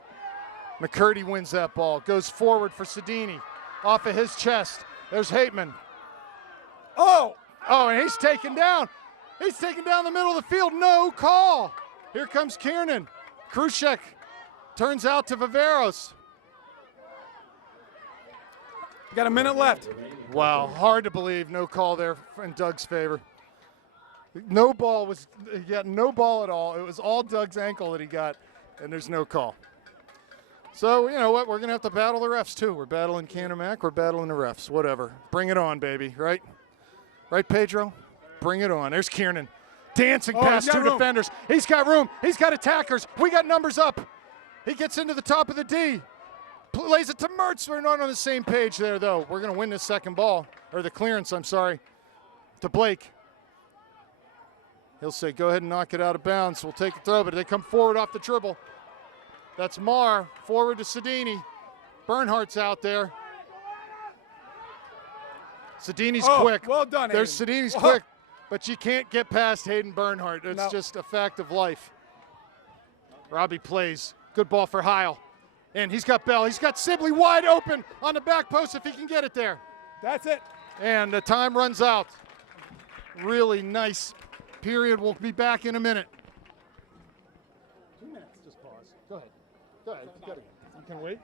McCurdy wins that ball. Goes forward for Sedini. Off of his chest. There's Hateman. Oh, and he's taken down. He's taken down the middle of the field. No call. Here comes Kiernan. Krushek turns out to Viveros. Got a minute left. Wow, hard to believe. No call there in Doug's favor. No ball he got no ball at all. It was all Doug's ankle that he got, and there's no call. So, you know what? We're going to have to battle the refs, too. We're battling Canamac. We're battling the refs. Whatever. Bring it on, baby, right? Right, Pedro? Bring it on. There's Kiernan. Dancing past two defenders. He's got room. He's got attackers. We got numbers up. He gets into the top of the D. Lays it to Mertz. We're not on the same page there, though. We're going to win this second ball. Or the clearance, I'm sorry. To Blake. He'll say, go ahead and knock it out of bounds. We'll take the throw, but they come forward off the dribble. That's Marr. Forward to Sedini. Bernhardt's out there. Sedini's Oh, quick. well done, There's Hayden. Sedini's Oh. quick, but you can't get past Hayden Bernhardt. It's No. just a fact of life. Robbie plays. Good ball for Heil. And he's got Bell. He's got Sibley wide open on the back post if he can get it there. That's it. And the time runs out. Really nice period. We'll be back in a minute. 2 minutes. Just pause. Go ahead. Go ahead. You can wait.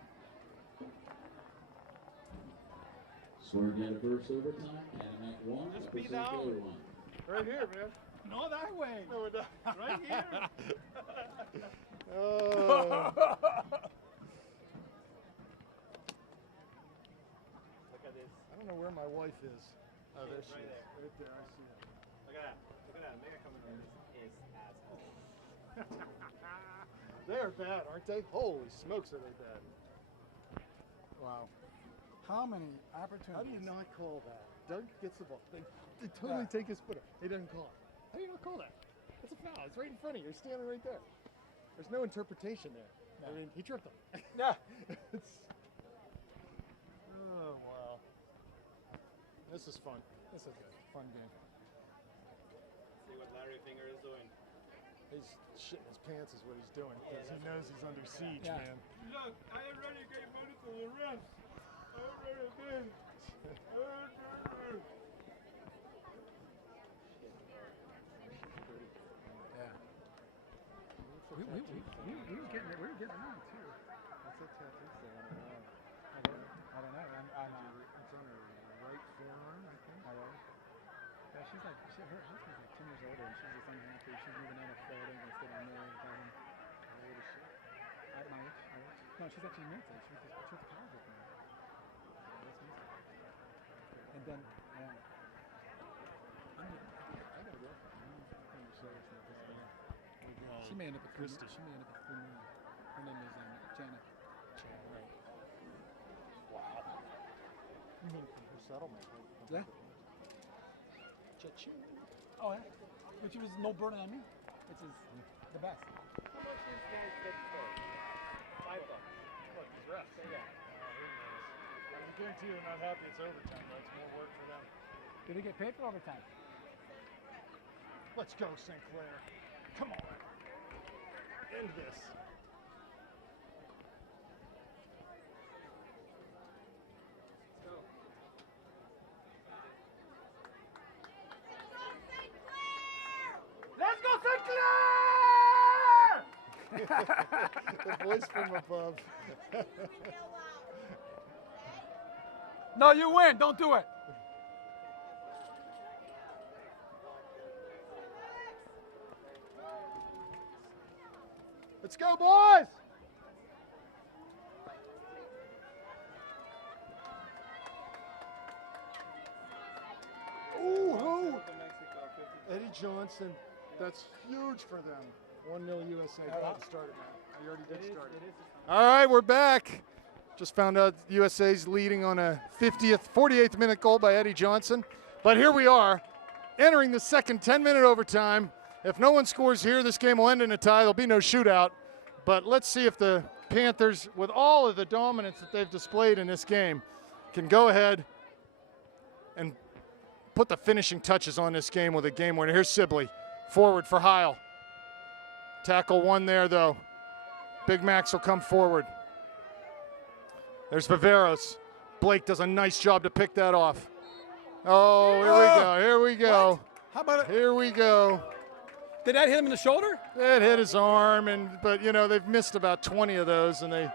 Swerve yet a first overtime. Canon 1. Just be represent down. Taylor 1. Right here, man. No, that way. No, we're not. Right here. Oh. Look at this. I don't know where my wife is. Oh, there she Right is. there. Right there. I see her. Look at that. Look at that. Mega coming in. His asshole. They're bad, aren't they? Holy smokes, are they bad? Wow. How many opportunities? How do you not call that? Doug gets the ball. They totally take his foot. He doesn't call it. How do you not call that? That's a foul. It's right in front of you. You're standing right there. There's no interpretation there. I mean, he tripped him. Yeah. Oh, wow. This is fun. This is a fun game. See what Larry Finger is doing. He's shitting his pants is what he's doing because he knows he's under siege, Yeah. man. Look, I already gave money to the refs. I already did. Yeah. We were getting it. We were getting it on too. What's that tattoo say on her arm? I don't know. It's on her right forearm, I think. Yeah, she's like, her husband's like 2 years older, and she's just unhappy. She's moving out of Florida and staying on there without him. How old is she? At my age. No, she's actually military. She went to college with me. And then, I gotta go. She may end up with Christy. She may end up with me. Her name is Janet. Right. Wow. You mean from her settlement? Yeah. Cha-ching. Oh, yeah. Which was no burden on me, which is the best. How much these guys get for? $5. Look, these refs. Say that. I can guarantee they're not happy it's overtime. That's more work for them. Did they get paid for overtime? Let's go, St. Clair. Come on. End this. Let's go, St. Clair! The voice from above. No, you win. Don't do it. Let's go, boys! Ooh, Eddie Johnson. That's huge for them. 1-0 USA. Go ahead and start it, man. You already did start it. All right, we're back. Just found out USA's leading on a 48th minute goal by Eddie Johnson. But here we are, entering the second 10-minute overtime. If no one scores here, this game will end in a tie. There'll be no shootout. But let's see if the Panthers, with all of the dominance that they've displayed in this game, can go ahead and put the finishing touches on this game with a game winner. Here's Sibley, forward for Heil. Tackle one there, though. Big Max will come forward. There's Viveros. Blake does a nice job to pick that off. Oh, here we go, here we go. What? How about it? Here we go. Did that hit him in the shoulder? It hit his arm, but you know, they've missed about 20 of those, and they...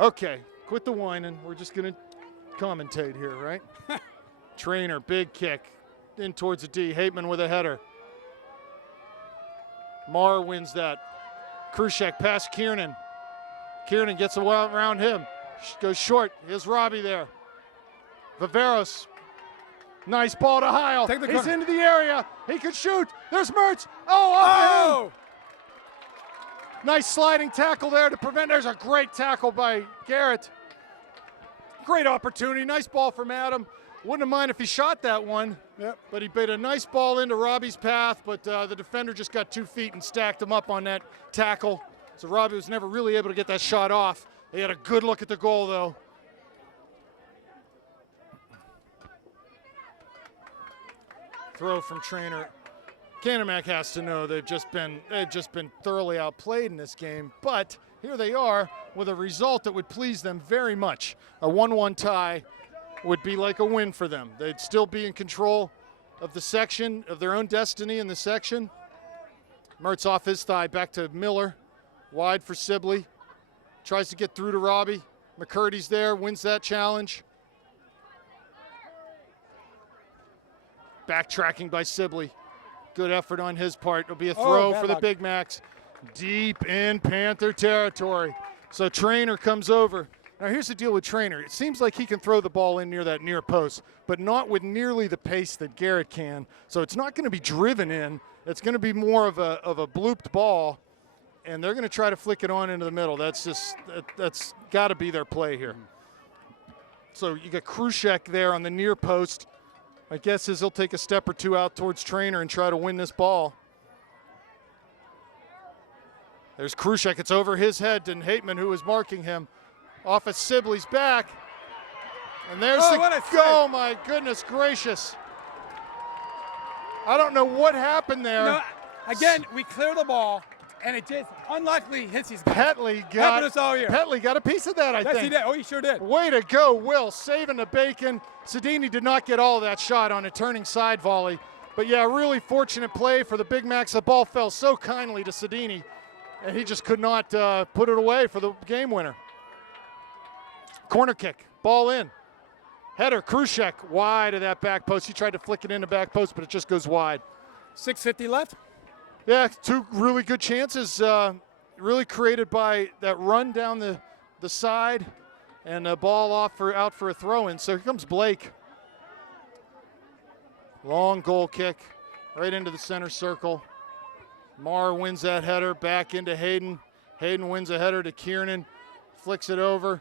Okay, quit the whining. We're just gonna commentate here, right? Trainer, big kick, in towards the D. Hateman with a header. Marr wins that. Krushek past Kiernan. Kiernan gets around him. Goes short. Here's Robbie there. Viveros. Nice ball to Heil. Take the He's corner. into the area. He could shoot. There's Mertz. Oh, up him. Nice sliding tackle there to prevent. There's a great tackle by Garrett. Great opportunity. Nice ball from Adam. Wouldn't have minded if he shot that one. Yep. But he bait a nice ball into Robbie's path, but the defender just got 2 feet and stacked him up on that tackle. So Robbie was never really able to get that shot off. He had a good look at the goal, though. throw from Trainer. Canon has to know they've just been thoroughly outplayed in this game, but here they are with a result that would please them very much. A 1-1 tie would be like a win for them. They'd still be in control of the section, of their own destiny in the section. Mertz off his thigh, back to Miller, wide for Sibley. Tries to get through to Robbie. McCurdy's there, wins that challenge. Backtracking by Sibley. Good effort on his part. It'll be a throw for the Big Macs. Deep in Panther territory. So Trainer comes over. Now here's the deal with Trainer. It seems like he can throw the ball in near that near post, but not with nearly the pace that Garrett can. So it's not going to be driven in. It's going to be more of a blooped ball, and they're going to try to flick it on into the middle. That's got to be their play here. So you got Krushek there on the near post. My guess is he'll take a step or two out towards Trainer and try to win this ball. There's Krushek. It's over his head, and Hateman, who was marking him, off of Sibley's back. And there's oh my goodness gracious. I don't know what happened there. No, again, we clear the ball, and it just unluckily hits his guy. Petley got a piece of that, I think. Yes, he did. Oh, he sure did. Way to go, Will, saving the bacon. Sedini did not get all of that shot on a turning side volley. But yeah, really fortunate play for the Big Macs. The ball fell so kindly to Sedini, and he just could not put it away for the game winner. Corner kick, ball in. Header, Krushek, wide of that back post. He tried to flick it in the back post, but it just goes wide. 6:50 left. Yeah, two really good chances, really created by that run down the side and a ball out for a throw-in. So here comes Blake. Long goal kick right into the center circle. Marr wins that header back into Hayden. Hayden wins a header to Kiernan, flicks it over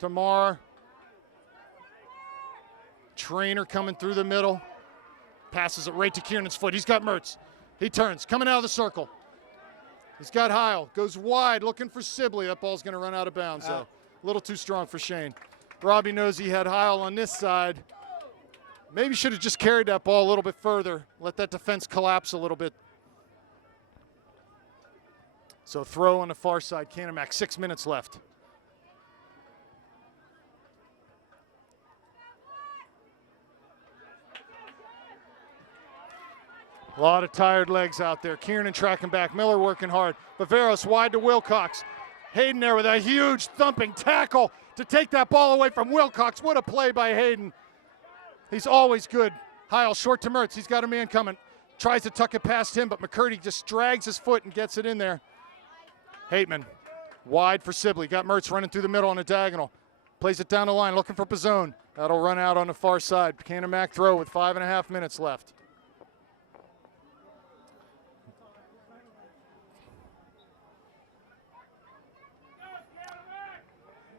to Marr. Trainer coming through the middle, passes it right to Kiernan's foot. He's got Mertz. He turns, coming out of the circle. He's got Heil, goes wide, looking for Sibley. That ball's going to run out of bounds, though. A little too strong for Shane. Robbie knows he had Heil on this side. Maybe should have just carried that ball a little bit further, let that defense collapse a little bit. So throw on the far side, Canamac, 6 minutes left. A lot of tired legs out there. Kiernan tracking back. Miller working hard. Viveros wide to Wilcox. Hayden there with a huge thumping tackle to take that ball away from Wilcox. What a play by Hayden. He's always good. Heil short to Mertz. He's got a man coming. Tries to tuck it past him, but McCurdy just drags his foot and gets it in there. Hateman wide for Sibley. Got Mertz running through the middle on a diagonal. Plays it down the line, looking for Pizzone. That'll run out on the far side. Canamac throw with 5.5 minutes left.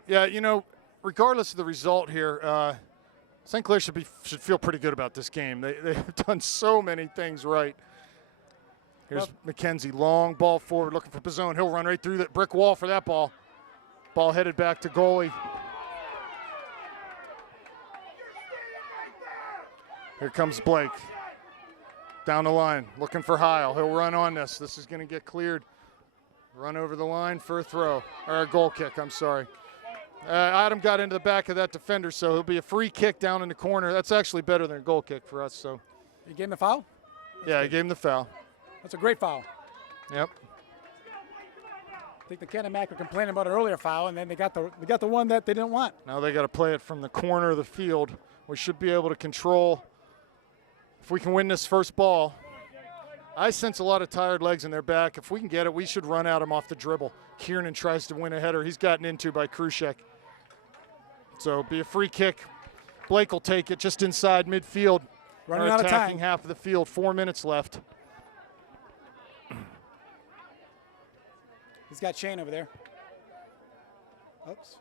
Yeah, you know, regardless of the result here, St. Clair should feel pretty good about this game. They've done so many things right. Here's McKenzie, long ball forward, looking for Pizzone. He'll run right through that brick wall for that ball. Ball headed back to goalie. Here comes Blake. Down the line, looking for Heil. He'll run on this. This is going to get cleared. Run over the line for a throw, or a goal kick, I'm sorry. Adam got into the back of that defender, so it'll be a free kick down in the corner. That's actually better than a goal kick for us. So, you gave him the foul? Yeah, he gave him the foul. That's a great foul. Yep. I think the Canamac were complaining about an earlier foul, and then they got the one that they didn't want. Now they got to play it from the corner of the field. We should be able to control. If we can win this first ball, I sense a lot of tired legs in their back. If we can get it, we should run at him off the dribble. Kiernan tries to win a header. He's gotten into by Krushek. So it'll be a free kick. Blake will take it just inside midfield. Running out of time. Attacking half of the field. 4 minutes left. He's got Shane over there. Oops.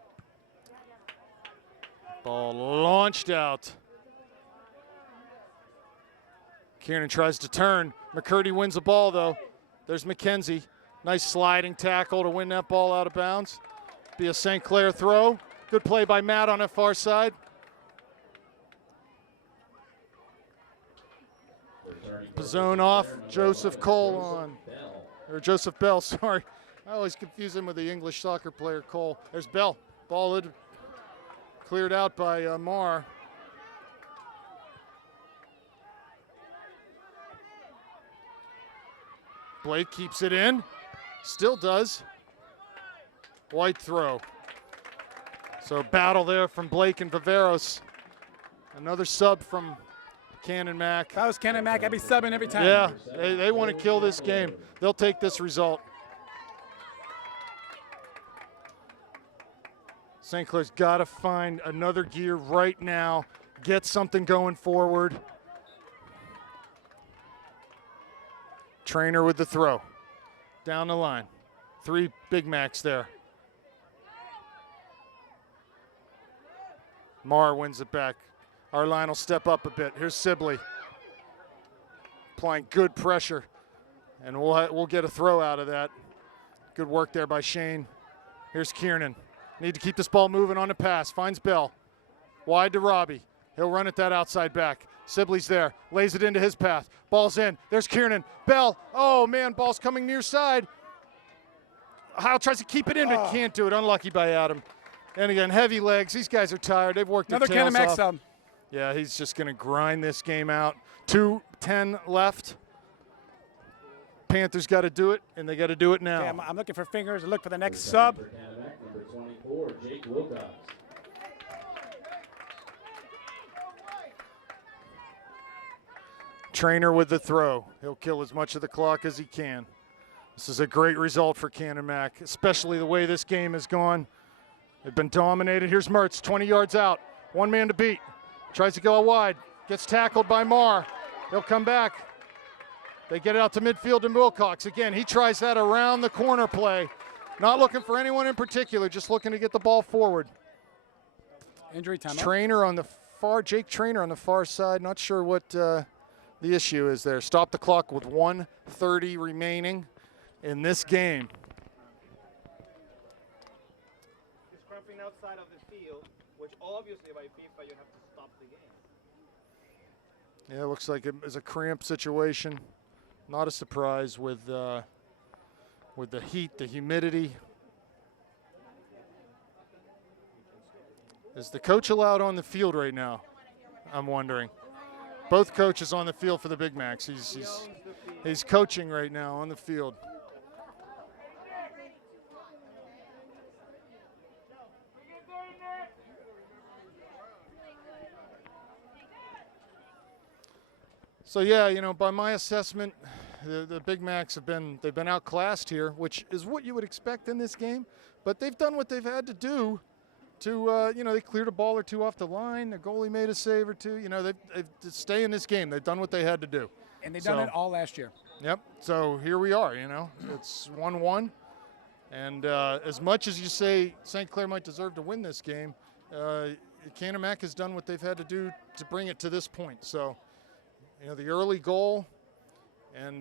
Ball launched out. Kiernan tries to turn. McCurdy wins the ball, though. There's McKenzie. Nice sliding tackle to win that ball out of bounds. Be a St. Clair throw. Good play by Matt on that far side. Zone off, Joseph Cole on, or Joseph Bell, sorry. I always confuse him with the English soccer player Cole. There's Bell, ball cleared out by Marr. Blake keeps it in, still does. White throw. So battle there from Blake and Viveros. Another sub from Canon Mac. If I was Canon Mac, I'd be subbing every time. Yeah, they want to kill this game. They'll take this result. St. Clair's got to find another gear right now, get something going forward. Trainer with the throw. Down the line. 3 Big Macs there. Marr wins it back. Our line will step up a bit. Here's Sibley. Applying good pressure. And we'll get a throw out of that. Good work there by Shane. Here's Kiernan. Need to keep this ball moving on the pass. Finds Bell. Wide to Robbie. He'll run it that outside back. Sibley's there. Lays it into his path. Ball's in. There's Kiernan. Bell. Oh, man, ball's coming near side. Heil tries to keep it in, but can't do it. Unlucky by Adam. And again, heavy legs. These guys are tired. They've worked their tails Another Canon Mac off. sub. Yeah, he's just going to grind this game out. 2:10 left. Panthers got to do it, and they got to do it now. Okay, I'm looking for fingers and look for the next sub. For Canada, number 24, Jake Wilcox. Trainer with the throw. He'll kill as much of the clock as he can. This is a great result for Canon Mac, especially the way this game has gone. They've been dominated. Here's Mertz, 20 yards out. 1 man to beat. Tries to go out wide. Gets tackled by Marr. He'll come back. They get it out to midfield to Wilcox. Again, he tries that around the corner play. Not looking for anyone in particular, just looking to get the ball forward. Injury time. Trainer on the far, Jake Trainer on the far side. Not sure what the issue is there. Stop the clock with 1:30 remaining in this game. He's cramping outside of the field, which obviously by FIFA you have to stop the game. Yeah, it looks like it is a cramp situation. Not a surprise with the heat, the humidity. Is the coach allowed on the field right now? I'm wondering. Both coaches on the field for the Big Macs. He's coaching right now on the field. So yeah, you know, by my assessment, the Big Macs they've been outclassed here, which is what you would expect in this game. But they've done what they've had to do to, they cleared a ball or two off the line. The goalie made a save or two. You know, they've to stay in this game. They've done what they had to do. And they've done it all last year. Yep. So here we are. You know, it's 1-1, and as much as you say St. Clair might deserve to win this game, Canon Mac has done what they've had to do to bring it to this point. So. You know, the early goal, and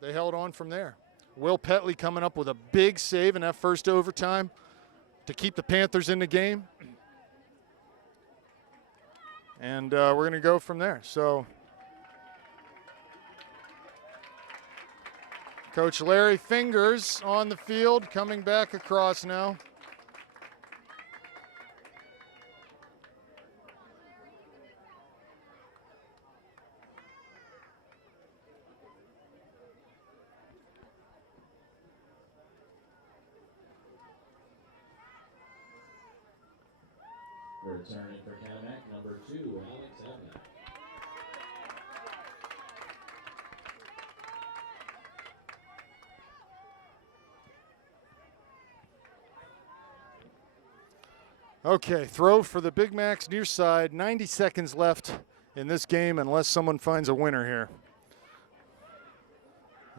they held on from there. Will Petley coming up with a big save in that first overtime to keep the Panthers in the game. And we're going to go from there. So, Coach Larry Fingers on the field, coming back across now. Returning for Canada, number 2, Alex Evans. Okay, throw for the Big Macs near side. 90 seconds left in this game unless someone finds a winner here.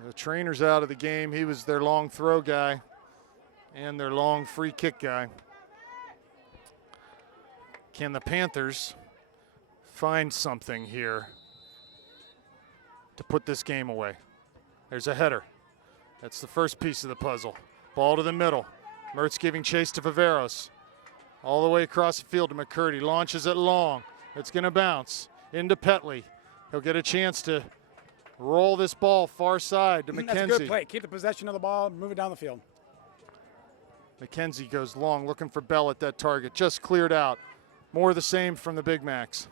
The trainer's out of the game. He was their long throw guy and their long free kick guy. Can the Panthers find something here to put this game away? There's a header. That's the first piece of the puzzle. Ball to the middle. Mertz giving chase to Viveros. All the way across the field to McCurdy. Launches it long. It's going to bounce into Petley. He'll get a chance to Roll this ball far side to That's a good McKenzie. play. Keep the possession of the ball, move it down the field. McKenzie goes long, looking for Bell at that target. Just cleared out. More of the same from the Big Macs.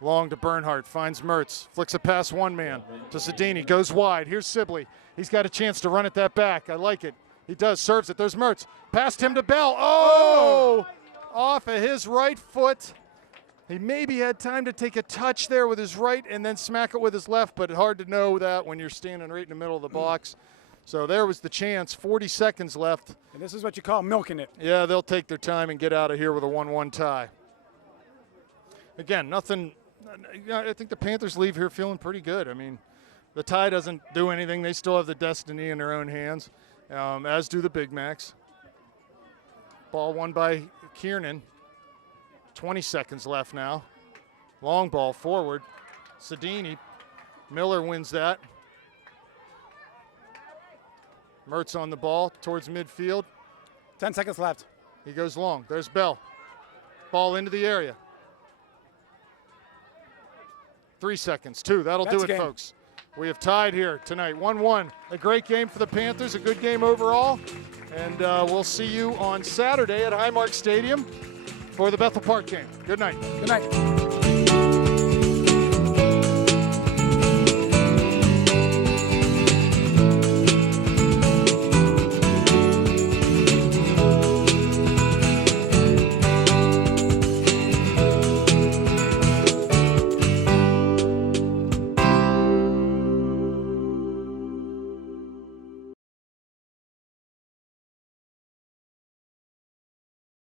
Long to Bernhardt, finds Mertz. Flicks a pass one man to Sedini, goes wide. Here's Sibley. He's got a chance to run it that back. I like it. He does, serves it. There's Mertz. Past him to Bell. Oh! Off of his right foot. He maybe had time to take a touch there with his right and then smack it with his left, but hard to know that when you're standing right in the middle of the box. So there was the chance. 40 seconds left. And this is what you call milking it. Yeah, they'll take their time and get out of here with a 1-1 tie. Again, nothing. I think the Panthers leave here feeling pretty good. I mean, the tie doesn't do anything. They still have the destiny in their own hands, as do the Big Macs. Ball won by Kiernan. 20 seconds left now. Long ball forward. Sedini. Miller wins that. Mertz on the ball towards midfield. 10 seconds left. He goes long. There's Bell. Ball into the area. 3 seconds, 2. That'll do it, game. folks. We have tied here tonight, 1-1. A great game for the Panthers, a good game overall. And we'll see you on Saturday at Highmark Stadium for the Bethel Park game. Good night. Good night.